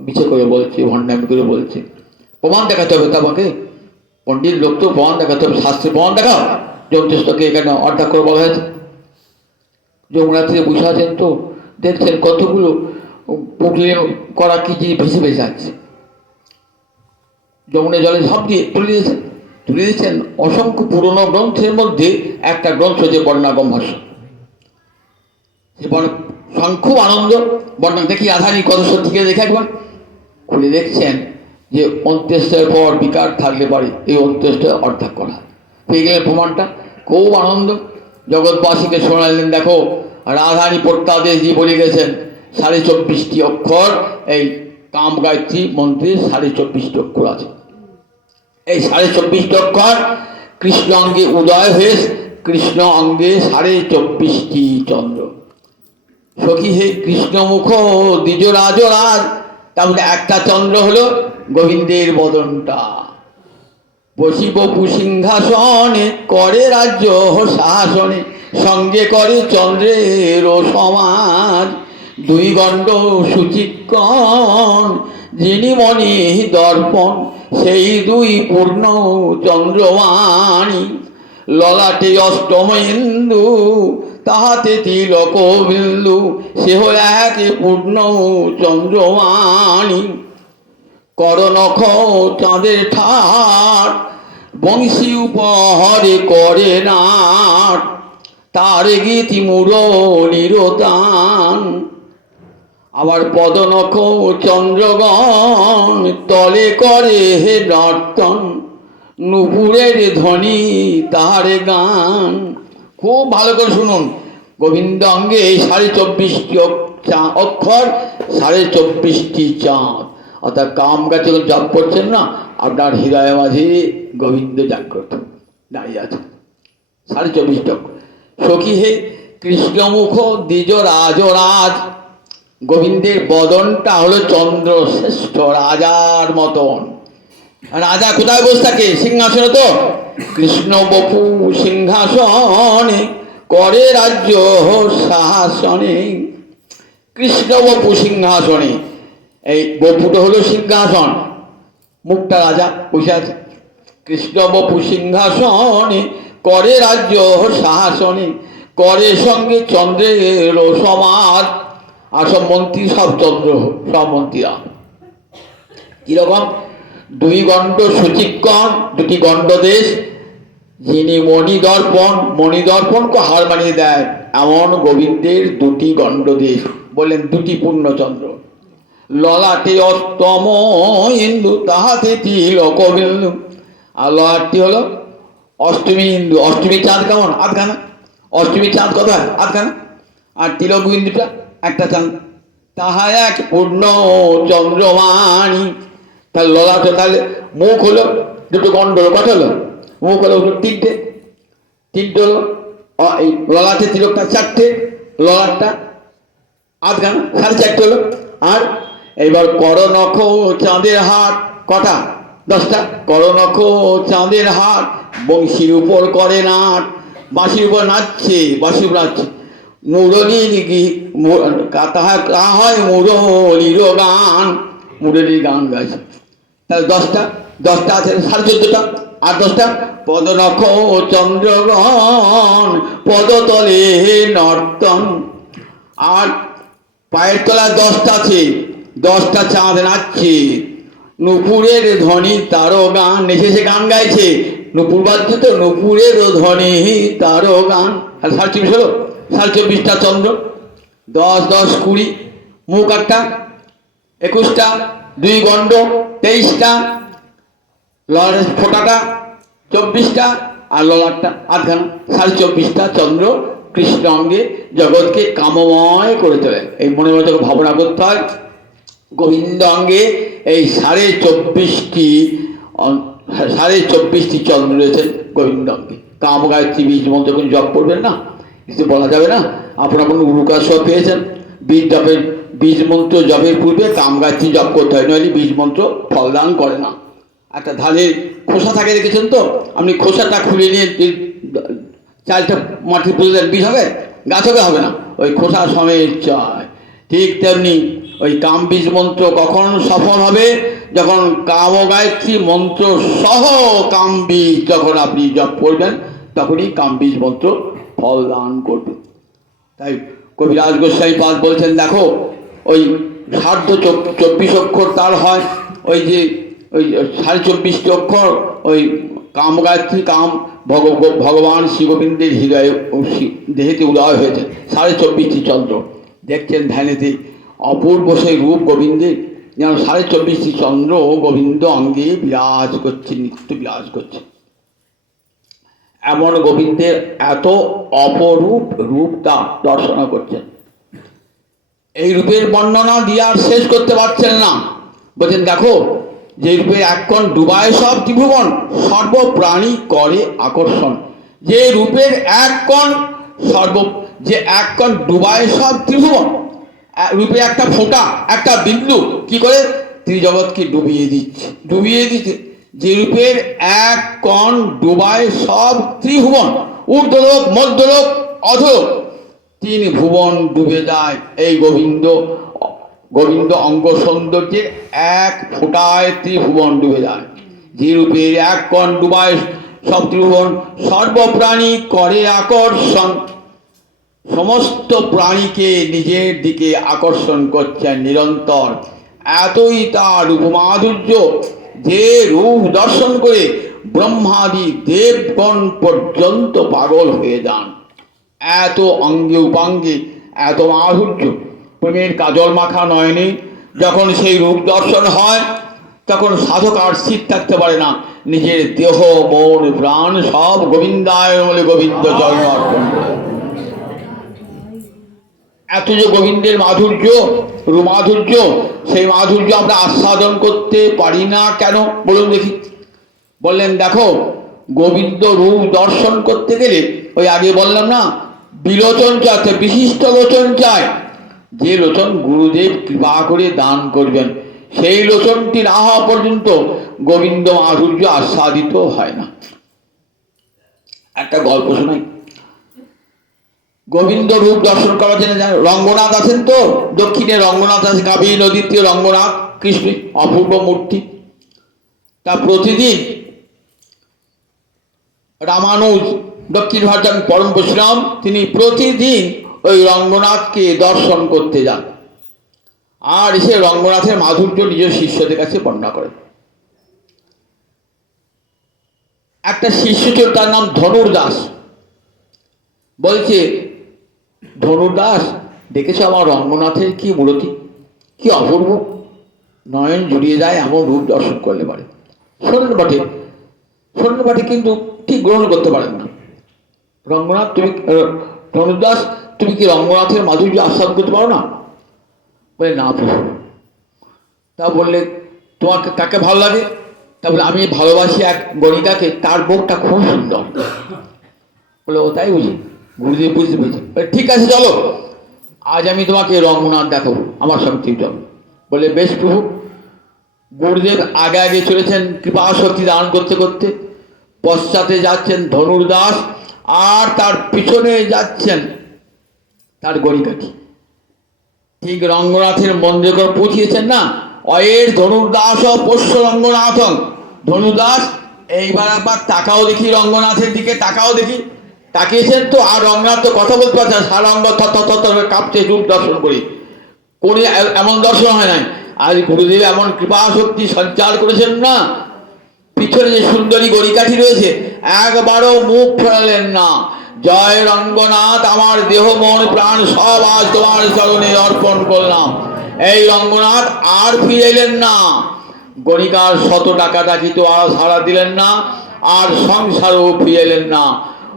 মিছে করে বলছে, ভণ্ডামি করে বলছে। প্রমাণ দেখাতে হবে তোমাকে, পণ্ডিত লোক তো প্রমাণ দেখাতে হবে, শাস্ত্রে প্রমাণ দেখাও। যমতেস্তকে এখানে অর্ধাক্ষর বলা হয়েছে। যমুনা থেকে বসে আছেন তো দেখছেন কতগুলো পুকুরে করা কি যে ভেসে ভেসে যাচ্ছে, যমুনা জলে সব দিয়ে তুলে দিয়েছেন। অসংখ্য পুরনো গ্রন্থের মধ্যে একটা গ্রন্থ যে বর্ণাগম ভাষ্য, সে খুব আনন্দ। বর্ণা দেখি রাধারানী কত সত্যিকে দেখে একবার খুলে দেখছেন যে অন্ত্যেষ্টের পর বিকার থাকলে পারে এই অন্ত্যেষ্টের অর্থাৎ করা পেয়ে গেলে প্রমাণটা। খুব আনন্দ, জগৎবাসীকে শোনালেন দেখো রাধারানী প্রত্যাদেশ দিয়ে বলে গেছেন 24.5টি অক্ষর এই কাম গায়ত্রী মন্ত্রে 24.5টি অক্ষর আছে। এই 24.5টি অক্ষর কৃষ্ণ অঙ্গে উদয় হয়ে কৃষ্ণ অঙ্গে 24.5টি চন্দ্র। সখী হে কৃষ্ণমুখ দ্বিজ রাজরাজ, তার মধ্যে একটা চন্দ্র হলো গোবিন্দের বদনটা। বসিব সিংহাসনে করে রাজ্য শাসনে, সঙ্গে করে চন্দ্রের সমাজ। 2 গণ্ড সুচিকণ যিনি মনি দর্পণ, সেই দুই পূর্ণ চন্দ্রমাণি, ললাটে অষ্টম ইন্দু, তাহাতে তিলক বিন্দু, সেহ এক পূর্ণ চন্দ্রমাণি। করনখ চাঁদের ঠাট, বংশী উপহরে করে নাট, তার গীতি মুরলীর তান। আবার পদনখ চন্দ্রগণ, তলে করে হে নর্তন, নুপুরের ধ্বনি তাহার গান। খুব ভালো করে শুনুন, গোবিন্দ অঙ্গে 24.5টি অক্ষর, 24.5টি চাঁদ। অর্থাৎ কাম গাছে জপ করছেন না, আপনার হৃদয় মাঝে গোবিন্দ জাগ্রত দাঁড়িয়ে আছে। 24.5টি অক্ষর। সখী হে কৃষ্ণমুখ দ্বিজ রাজরাজ, গোবিন্দের বদনটা হলো চন্দ্র শ্রেষ্ঠ রাজার মতন। রাজা কোথায় বসে থাকে? সিংহাসনে। তো কৃষ্ণ বপু সিংহাসনে, করে রাজ্য শাসনে। কৃষ্ণ বপু সিংহাসনে, এই বপুটা হলো সিংহাসন, মুখটা রাজা বসে আছে। কৃষ্ণ বপু সিংহাসনে, করে রাজ্য শাসনে, করে সঙ্গে চন্দ্রের সমাজ। আর সব মন্ত্রী, সব চন্দ্র, সব মন্ত্রীরা কিরকম? দুই গণ্ড সচিকণ, দুটি গণ্ড দেশ, যিনি মণিদর্পণ, মণিদর্পণকে হার মানিয়ে দেয় এমন গোবিন্দের দুটি গণ্ড দেশ, বললেন দুটি পূর্ণচন্দ্র। ললাটে অষ্টম ইন্দু, তাহাতে তিলক বিন্দু। আর ললাটটি হলো অষ্টমী ইন্দু। অষ্টমী চাঁদ কেমন? আধখানা। অষ্টমী চাঁদ কত হয়? আধখানা। আর তিলক বিন্দুটা একটা চাঁদ। তাহা এক পূর্ণ চন্দ্রমাণি। তাহলে ললাটে, তাহলে মুখ হলো দুটো গণ্ড, কত হলো? মুখ হলো তিনটে, তিনটে হলো। এই ললাটে তিলকটা চারটে, ললাটটা আধখানা, 4.5 হলো। আর এইবার করনখ চাঁদের হাট, কটা? 10টা। করনখ চাঁদের হাট, বংশীর উপর করে নাট, বাঁশির উপর নাচছে, বাঁশির উপর নাচছে। মুরলীর তাহা হয় মুরলীর গান, মুরলীর গান গাইছে। তাহলে 10টা আছে, 14.5টা। আর 10টা পদনখ চন্দ্রগণ, পদতলে নর্তন। আর পায়ের তলায় 10টা আছে, 10টা চাঁদ নাচছে। নুপুরের ধ্বনি তারও গান, এসে গান গাইছে। নুপুর বাজছে তো, নুপুরের ধ্বনি তারও গান। আর 24 হলো, 24টা চন্দ্র। 10, 10, 20, মুখ একটা, 21টা, দুই গণ্ড 23টা, ললাটের ফোঁটাটা 24টা, আর ললাটটা আধখানা। 24.5টা চন্দ্র কৃষ্ণ অঙ্গে জগৎকে কামময় করে তোলে। এই মনে মনে ভাবনা করতে হয়। গোবিন্দ অঙ্গে এই 24.5টি চন্দ্র রয়েছে গোবিন্দ অঙ্গে। কাম গায়ত্রী বীজ মন্ত্র যখন জপ করবেন না, কিছু বলা যাবে না। আপনারা কোনো উরুকার সব পেয়েছেন, বীজ মন্ত্র জপের পূর্বে কাম গায়ত্রী জপ করতে হয়, নইলে বীজ মন্ত্র ফলদান করে না। একটা ধানের খোসা থাকে, দেখেছেন তো? আপনি খোসাটা খুলে নিয়ে চালটা মাটি পুঁতে দেন, বীজ হবে? গাছ হবে না, ওই খোসা সমেত চায়। ঠিক তেমনি ওই কাম বীজ মন্ত্র কখন সফল হবে? যখন কাম গায়ত্রী মন্ত্র সহ কাম বীজ যখন আপনি জপ করবেন, তখনই কাম বীজ মন্ত্র ফল দান করবে। তাই কবিরাজ গোস্বামী পাদ বলছেন, দেখো ওই 24 অক্ষর তার হয়, ওই যে ওই 24.5টি অক্ষর ওই কাম গায়ত্রী, কাম ভগবান শ্রীগোবিন্দের হৃদয়ে দেহেতে উদয় হয়েছে। 24.5টি চন্দ্র দেখছেন ধ্যানেতে, অপূর্ব সেই রূপ গোবিন্দের, যেন 24.5টি চন্দ্র গোবিন্দ অঙ্গে বিরাজ করছে, নিত্য বিরাজ করছে। এমন গোবিন্দের এত অপরূপ রূপটা দর্শন করছেন। এই রূপের বর্ণনা দিয়ে আর শেষ করতে পারছেন না। বলছেন, দেখো যে রূপে এক কণ ডুবায় সব ত্রিভুবন, সর্বপ্রাণী করে আকর্ষণ। যে রূপের এক কণ যে এক কণ ডুবায় সব ত্রিভুবন, রূপে একটা ফোঁটা, একটা বিন্দু কি করে ত্রিজগৎকে ডুবিয়ে দিচ্ছে। যে রূপের এক কণ ডুবায় সব ত্রিভুবন, ঊর্ধ্বলোক, মধ্যলোক, অধোলোক, 3 ভুবন ডুবে যায়। এই গোবিন্দ অঙ্গ সৌন্দর্যের এক ফোঁটায় ত্রিভুবন ডুবে যায়। যে রূপের এক কণ ডুবায় সব ত্রিভুবন, সর্বপ্রাণী করে আকর্ষণ, সমস্ত প্রাণীকে নিজের দিকে আকর্ষণ করছেন নিরন্তর। এতই তার রূপমাধুর্য যে রূপ দর্শন করে ব্রহ্মাদি দেবগণ পর্যন্ত পাগল হয়ে যান। এত অঙ্গে উপাঙ্গে এত মাধুর্য, প্রেমের কাজল মাখা নয়নে যখন সেই রূপ দর্শন হয় তখন সাধক আর স্থির থাকতে পারে না, নিজের দেহ মন প্রাণ সব গোবিন্দায় বলে গোবিন্দ চরণ অর্পণ করে। এত যে গোবিন্দের মাধুর্য, রূপমাধুর্য, সেই মাধুর্য আমরা আস্বাদন করতে পারি না কেন বলুন দেখি? বললেন দেখো, গোবিন্দ রূপ দর্শন করতে গেলে ওই আগে বললাম না, বিলোচন চাচ্ছে, বিশিষ্ট লোচন চায়। যে লোচন গুরুদেব কৃপা করে দান করবেন, সেই লোচনটি না হওয়া পর্যন্ত গোবিন্দ মাধুর্য আস্বাদিত হয় না। একটা গল্প শোনাই। গোবিন্দ রূপ দর্শন করার জন্য রঙ্গনাথ আছেন তো, দক্ষিণে রঙ্গনাথ আছে, কাবেরী নদীর তীরে রঙ্গনাথ কৃষ্ণ অপূর্ব মূর্তি। তা প্রতিদিন রামানুজ দক্ষিণ ভারতের পরম বৈষ্ণব, তিনি প্রতিদিন ওই রঙ্গনাথকে দর্শন করতে যান আর এসে রঙ্গনাথের মাধুর্য নিজের শিষ্যদের কাছে বর্ণনা করেন। একটা শিষ্য ছিল, তার নাম ধনুর্দাস। বলছে, ধনুর্দাস, দেখেছো আমার রঙ্গনাথের কি মূর্তি, কি অপূর্ব, নয়ন জুড়িয়ে যায় এমন রূপ দর্শন করলে পারে। শোনেন বটে কিন্তু ঠিক গ্রহণ করতে পারেন না। রঙ্গনাথ তুমি, ধনুর্দাস, তুমি কি রঙ্গনাথের মাধুর্য আস্বাদন করতে পারো না? বলে, না প্রভু। তা বললে, তোমাকে কাকে ভালো লাগে? তা বলে, আমি ভালোবাসি এক গণিকাকে, তার মুখটা খুব সুন্দর। বলে, ও তাই বুঝি? গুরুদেব বুঝতে পেরেছি। ঠিক আছে চলো, আজ আমি তোমাকে রঙ্গনাথ দেখাবো, আমার সঙ্গে ঠিক চলো। বলে, বেশ প্রভু। গুরুদেব আগে আগে চলেছেন কৃপা শক্তি দান করতে করতে, পশ্চাতে যাচ্ছেন ধনুর্দাস আর তার পিছনে যাচ্ছেন তার গণিকাঠি। ঠিক রঙ্গনাথের মন্দির করে পৌঁছিয়েছেন না, অয়ের ধনুর্দাস ও পোষ্য রঙ্গনাথ। ধনুর্দাস, এইবার একবার তাকাও দেখি রঙ্গনাথের দিকে, তাকাও দেখি। তাকিয়েছেন তো, আর রঙ্গনাথ তো কথা বলতে পারছে না, সারঙ্গ থর কাঁপছে রূপ দর্শন করি। কোন এমন দর্শন হয় নাই। আজ গুরুদেব এমন কৃপা শক্তি সঞ্চার করেছেন না, পিছনে যে সুন্দরী গড়িকাঠি রয়েছে একবারও মুখ ফেরালেন না। জয় রঙ্গনাথ, আমার দেহ মন প্রাণ সব আজ তোমার চরণে অর্পণ করলাম। এই রঙ্গনাথ আর ফিরে এলেন না। গণিকার 100 টাকা ডাকি তো আর সাড়া দিলেন না, আর সংসারও ফিরে এলেন না।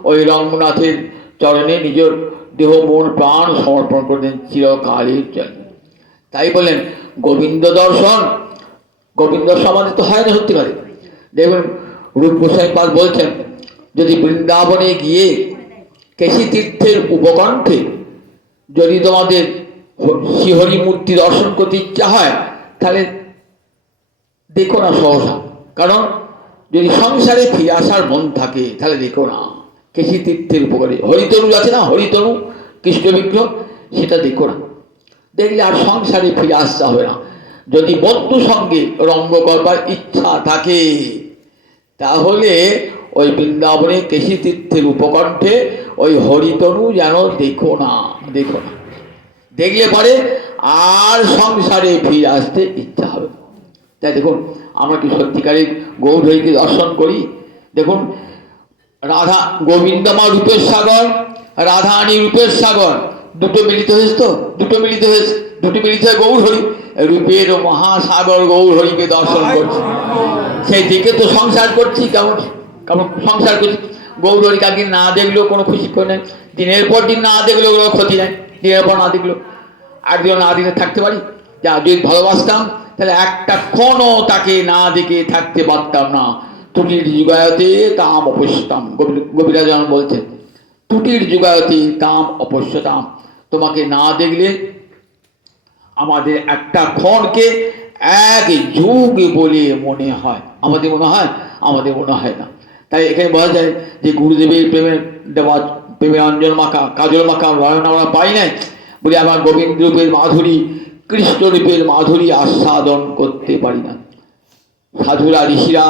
ওই রঙ্গনাথের চরণে নিজের দেহ মন প্রাণ সমর্পণ করলেন চিরকালের জন্য। তাই বলেন গোবিন্দ দর্শন, গোবিন্দ সমাধি তো হয় না সত্যিকারে। দেখবেন রূপ গোসাই পাল বলছেন, যদি বৃন্দাবনে গিয়ে কেশী তীর্থের উপকণ্ঠে যদি তোমাদের শ্রীহরি মূর্তি দর্শন করতে ইচ্ছা হয়, তাহলে দেখো না সহসা। কারণ যদি সংসারে ফিরে আসার মন থাকে তাহলে দেখো না, কেশী তীর্থের উপকারে হরিতনু আছে না, হরিতনু কৃষ্ণ বিগ্রহ, সেটা দেখো না। দেখলে আর সংসারে ফিরে আসতে হবে না। যদি বন্ধু সঙ্গে রঙ্গ করবার ইচ্ছা থাকে তাহলে ওই বৃন্দাবনে কেশী তীর্থের উপকণ্ঠে ওই হরিতনু যেন দেখো না। দেখলে পরে আর সংসারে ফিরে আসতে ইচ্ছা হবে। তাই দেখুন, আমরা কি সত্যিকারের গৌরহরিকে দর্শন করি? দেখুন, রাধা গোবিন্দমা রূপের সাগর, রাধারানী রূপের সাগর, দুটো মিলিত হয়েছে তো, দুটো মিলিত হয়ে গৌরহরি, রূপের মহাসাগর গৌরহরিকে দর্শন করছি। সেই দিকে তো সংসার করছি, কেমন কেমন সংসার করছি। গৌরহরি কাকে না দেখলেও কোনো খুশি করে নেই, দিনের পর দিন না দেখলেও কোনো ক্ষতি নেই। দিনের পর না দেখলেও একদিন না দেখে থাকতে পারি। যা যদি ভালোবাসতাম তাহলে একটা ক্ষণও তাকে না দেখে থাকতে পারতাম না। ত্রুটির যুগায়তে তাম অপশ্যতাম, কবিরাজন বলছেন, ত্রুটির যুগায়তে তাম অপশ্যতাম। তোমাকে না দেখলে আমাদের একটা ক্ষণকে এক যুগ বলে মনে হয়। আমাদের মনে হয়? আমাদের মনে হয় না। তাই এখানে বলা যায় যে গুরুদেবের প্রেমের দেওয়া, প্রেমের অঞ্জল মাখা কাজল মাখা নয়ন আমরা পাই নাই বলে আমার গোবিন্দ রূপের মাধুরী, কৃষ্ণ রূপের মাধুরী আস্বাদন করতে পারি না। সাধুরা ঋষিরা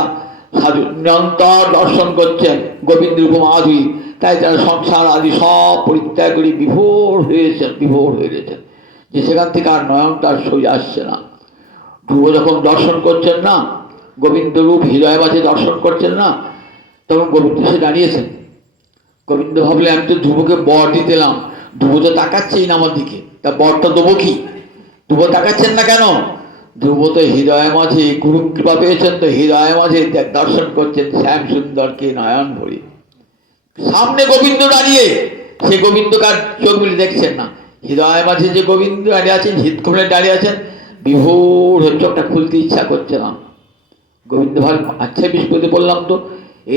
সাধু নিরন্তর দর্শন করছেন গোবিন্দ রূপ মাধুরী, তাই তারা সংসার আদি সব পরিত্যাগ করে বিভোর হয়ে গেছেন, যে সেখান থেকে আর নয়নটা সরে আসছে না। ধ্রুব যখন দর্শন করছেন না, গোবিন্দ রূপ হৃদয় মাঝে দর্শন করছেন না, তখন গোবিন্দ সে দাঁড়িয়েছেন। গোবিন্দ ভাবলে আমি তো ধ্রুবকে বর দিতেলাম, ধ্রুব তো তাকাচ্ছেই না আমার দিকে, তা বরটা দেবো কি? ধ্রুব তাকাচ্ছেন না কেন? ধ্রুব তো হৃদয় মাঝে গুরু কৃপা পেয়েছেন, তো হৃদয় মাঝে দর্শন করছেন শ্যাম সুন্দরকে নয়ন ভরে। সামনে গোবিন্দ দাঁড়িয়ে, সে গোবিন্দকার চোখ মিলে দেখছেন না, হৃদয় মাঝে যে গোবিন্দ দাঁড়িয়ে আছেন, হৃদ কমলে দাঁড়িয়ে আছেন, বিভোর চোখটা খুলতে ইচ্ছা করছে না। গোবিন্দ ভাই আচ্ছা বিস্পদে বললাম তো,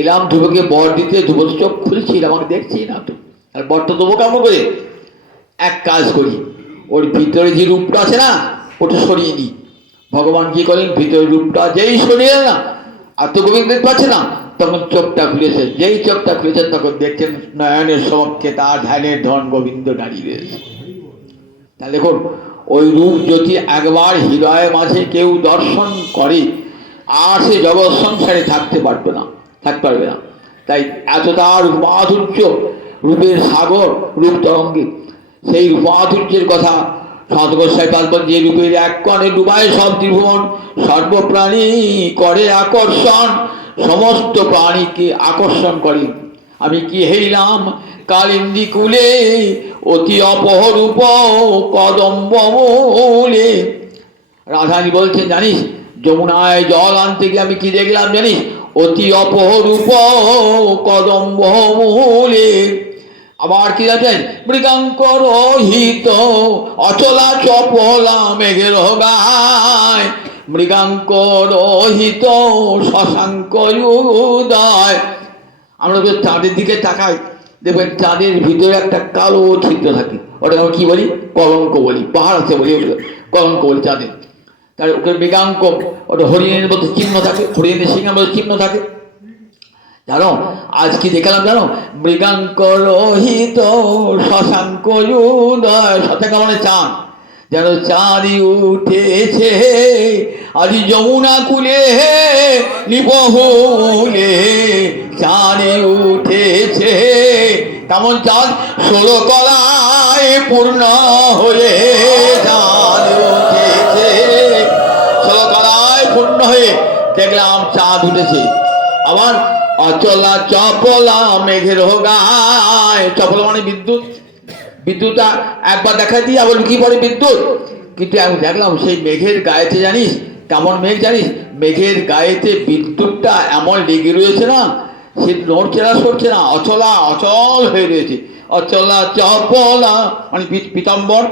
এলাম ধ্রুবকে বর দিতে, ধ্রুব চোখ খুলছি আমাকে দেখছি না তো, আর বরটা দেবো কেমন করে? এক কাজ করি, ওর ভিতরে যে রূপটা আছে না ওটা সরিয়ে নিই। ভগবান কি করেন, ভিতরের রূপটা যেই সরিয়ে না, আর তো গোবিন্দ দেখতে পাচ্ছে না, তখন চোখটা খুলেছে, যেই চোখটা খুলেছেন তখন দেখছেন নয়নের সমক্ষে তার ধ্যানের ধন গোবিন্দ দাঁড়িয়ে রয়েছে। তাহলে দেখুন, ওই রূপ যদি একবার হৃদয়ের মাঝে কেউ দর্শন করে, আর সে জগৎ সংসারে থাকতে পারবে না। তাই এতটা রূপাধুর্য, রূপের সাগর, রূপ তরঙ্গে, সেই রূপাধুর্যের কথা সতগোস্বাই পালন, যে রূপের এক কণে ডুবায় সব ত্রিভুবন, সর্বপ্রাণী করে আকর্ষণ, সমস্ত প্রাণীকে আকর্ষণ করে। আমি কি হেইলাম কালিন্দী কুলে, অতি অপরূপ কদম্ব মূলে। রাধানী বলছেন জানিস, যমুনায় জল আনতে গিয়ে আমি কি দেখলাম জানিস? অতি অপরূপ কদম্ব মূলে। আবার কি আছেন, মৃগাঙ্ক রহিত অচলা চপলা মেঘের গায়, মৃগাঙ্ক রহিত শশাঙ্ক উদয়। আমরা তো চাঁদের দিকে তাকাই, দেখবেন চাঁদের ভিতরে একটা কালো ছিদ্র থাকে, ওটা আমরা কি বলি? কলঙ্ক বলি, পাহাড় আছে বলি, কলঙ্ক বলি চাঁদের। তার ওকে মৃগাঙ্ক, ওটা হরিণের মধ্যে চিহ্ন থাকে, হরিণের সিংহের মধ্যে চিহ্ন থাকে। জানো আজ কি দেখলাম জানো? মৃগাঙ্ক রহিত শশাঙ্ক উদয়। শশাঙ্ক মানে চাঁদ, যেন চাঁদি উঠেছে আজি যমুনা কুলে নিবহুলে, চাঁদি উঠেছে। কেমন চাঁদ? 16 কলায় পূর্ণ হয়ে চাঁদ উঠেছে, 16 কলায় পূর্ণ হয়ে দেখলাম চাঁদ উঠেছে। আবার অচলা চপলা মেঘের গায়, চপলা মানে বিদ্যুৎ, বিদ্যুৎটা একবার দেখা দিয়ে আবার কি পড়ে বিদ্যুৎ। কিন্তু আমি দেখলাম সেই মেঘের গায়েতে, জানিস কেমন মেঘ জানিস? মেঘের গায়েতে বিদ্যুৎটা এমন লেগে রয়েছে না, সে নড়ছেড়া সরছে না, অচলা অচল হয়ে রয়েছে। অচলা চপলা মানে পীতাম্বর,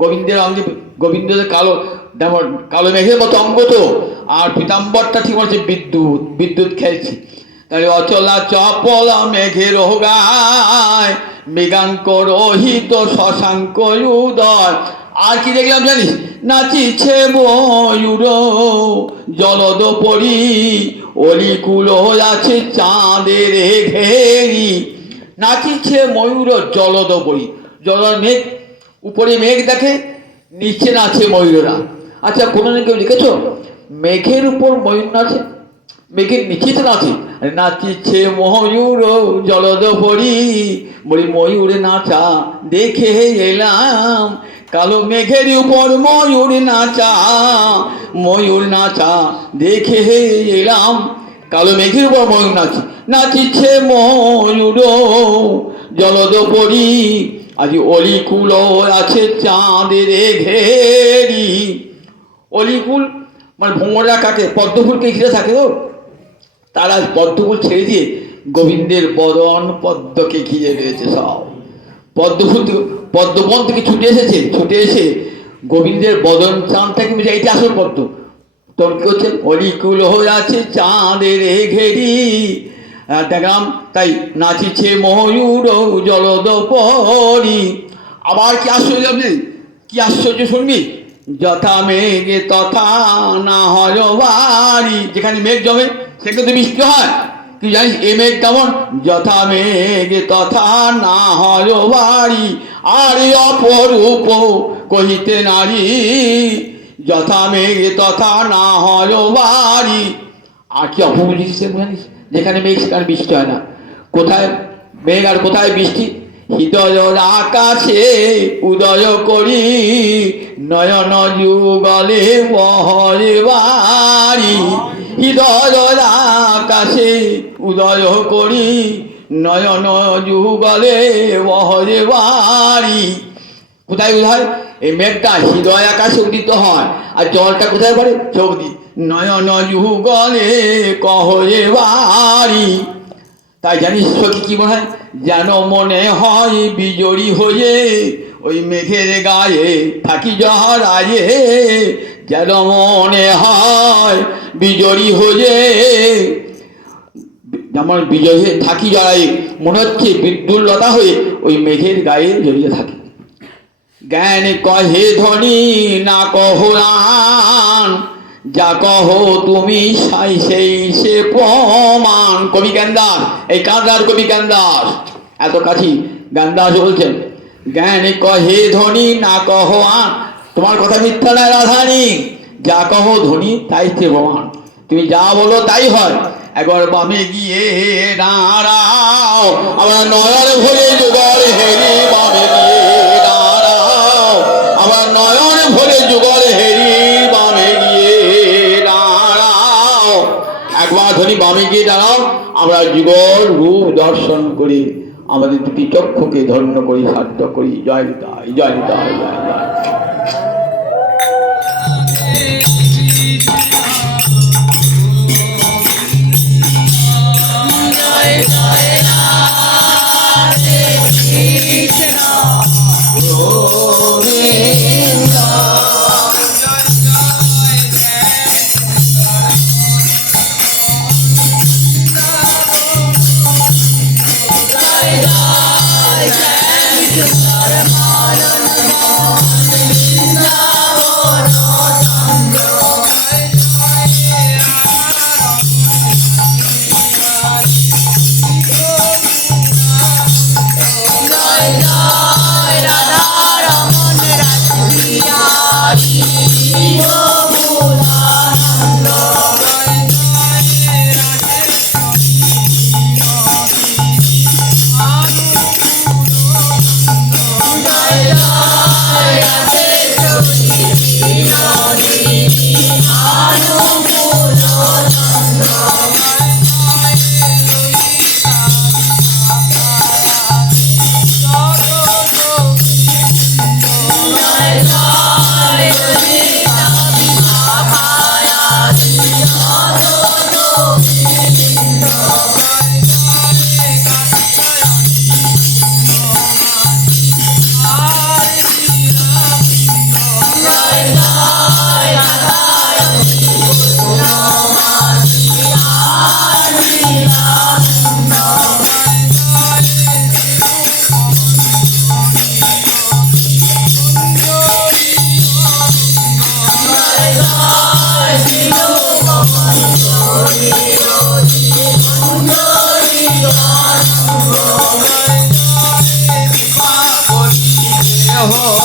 গোবিন্দের অঙ্গে, গোবিন্দের কালো, যেমন কালো মেঘের মতো অঙ্গ তো, আর পীতাম্বরটা ঠিক বলছে বিদ্যুৎ, বিদ্যুৎ খেলছে। তাহলে অচলা চপলা মেঘের গায়, মৃগাঙ্ক রহিত শশাঙ্ক উদয়। আর কি দেখলাম জানিস? নাচিছে ময়ূর জলদ পরি, অলিকুল আছে চাঁদের ঘেরি। নাচিছে ময়ূর জলদ পরি, জল মেঘ, উপরে মেঘ দেখে, নিচে নাচে ময়ূররা। আচ্ছা কোনো কেউ লিখেছো মেঘের উপর ময়ূর নাচে? মেঘের নিচে তো নাচে। নাচিছে ময়ূর জলদ পরি, বলি ময়ূর নাচা দেখে এলাম, কালো মেঘের উপর ময়ূর নাচা, ময়ূর নাচা দেখে এলাম, কালো মেঘের উপর ময়ূর নাচে। নাচিছে ময়ূর জলদ পরি, আজ অলিকুল আছে চাঁদের ঘেরি। অলিকুল মানে ভ্রমরা কাকে? পদ্মফুলকে ঘিরে থাকে তো, তারা পদ্মফুল ছেড়ে দিয়ে গোবিন্দের বদন পদ্মকে ঘিরে রয়েছে সব। পদ্মফুল পদ্মবন থেকে ছুটে এসেছে, ছুটে এসে গোবিন্দের বদন চাঁদটাকে বুঝে এইটা আসল পদ্ম। তখন কি করছেন? অলিকুল হয়ে আছে চাঁদের ঘেরি দেখলাম, তাই নাচিছে ময়ূর জলদ পরি। আবার কি আশ্চর্য, আপনি কি আশ্চর্য শুনবি? যথা মেঘে তথা না হয় বাড়ি, যেখানে মেঘ জমে সেখানে তো বৃষ্টি হয়। তুই জানিস এ মেঘ কেমন? যথা মেঘে তথা না হয় বাড়ি, আর অপরূপ কহিতে নারী, যথা মেঘে তথা না হয় বাড়ি। আর কি অপূর্ব জিনিস জানিস, যেখানে মেঘ সেখানে বৃষ্টি হয় না। কোথায় মেঘ আর কোথায় বৃষ্টি? হৃদয় আকাশে উদয় করি, নয়ন যুগলে বহরে বাড়ি। হৃদয় আকাশে উদয় করি, নয়ন যুগলে বহরে বাড়ি। কোথায় উদয়? এই মেঘটা হৃদয় আকাশে উদিত হয়, আর জলটা কোথায় পড়ে? চোখ দিয়ে। নয়ন যুগলে কহরে বাড়ি। তাই জানিস সখী কি মনে হয়? যেন মনে হয় বিজড়ি হয়ে ওই মেঘের গায়ে থাকি জহরায়ে। যেন মনে হয় বিজড়ি হয়ে, যেমন বিজয় হয়ে থাকি জড়ায়ে, মনে হচ্ছে বিদ্যুল্লতা হয়ে ওই মেঘের গায়ে জড়িয়ে থাকে। জ্ঞান কহে ধ্বনি না কহরান, যা কহ তুমি সাই সেই সে প্রমাণ। কবি জ্ঞানদাস, এই কাঁদার কবি জ্ঞানদাস, এত কাছি জ্ঞানদাস বলছেন, জ্ঞান কহে ধ্বনি না কহ আন, তোমার কথা মিথ্যা নয় রাধারানী, যা কহ ধ্বনি তাই সে প্রমাণ। তুমি যা বলো তাই হয়। একবার বামে গিয়ে দাঁড়াও, আমরা নয়ন ভরে যুগল হেরি, বামে গিয়ে দাঁড়াও, আমার নয়ন ভরে যুগল হেরি, বামে গিয়ে দাঁড়াও। একবার ধরি বামে গিয়ে দাঁড়াও, আমরা যুগল রূপ দর্শন করি, আমাদের দুটি চক্ষুকে ধন্য করি, সার্থক করি। জয় নিতাই, জয় নিতাই, জয় জয়। हो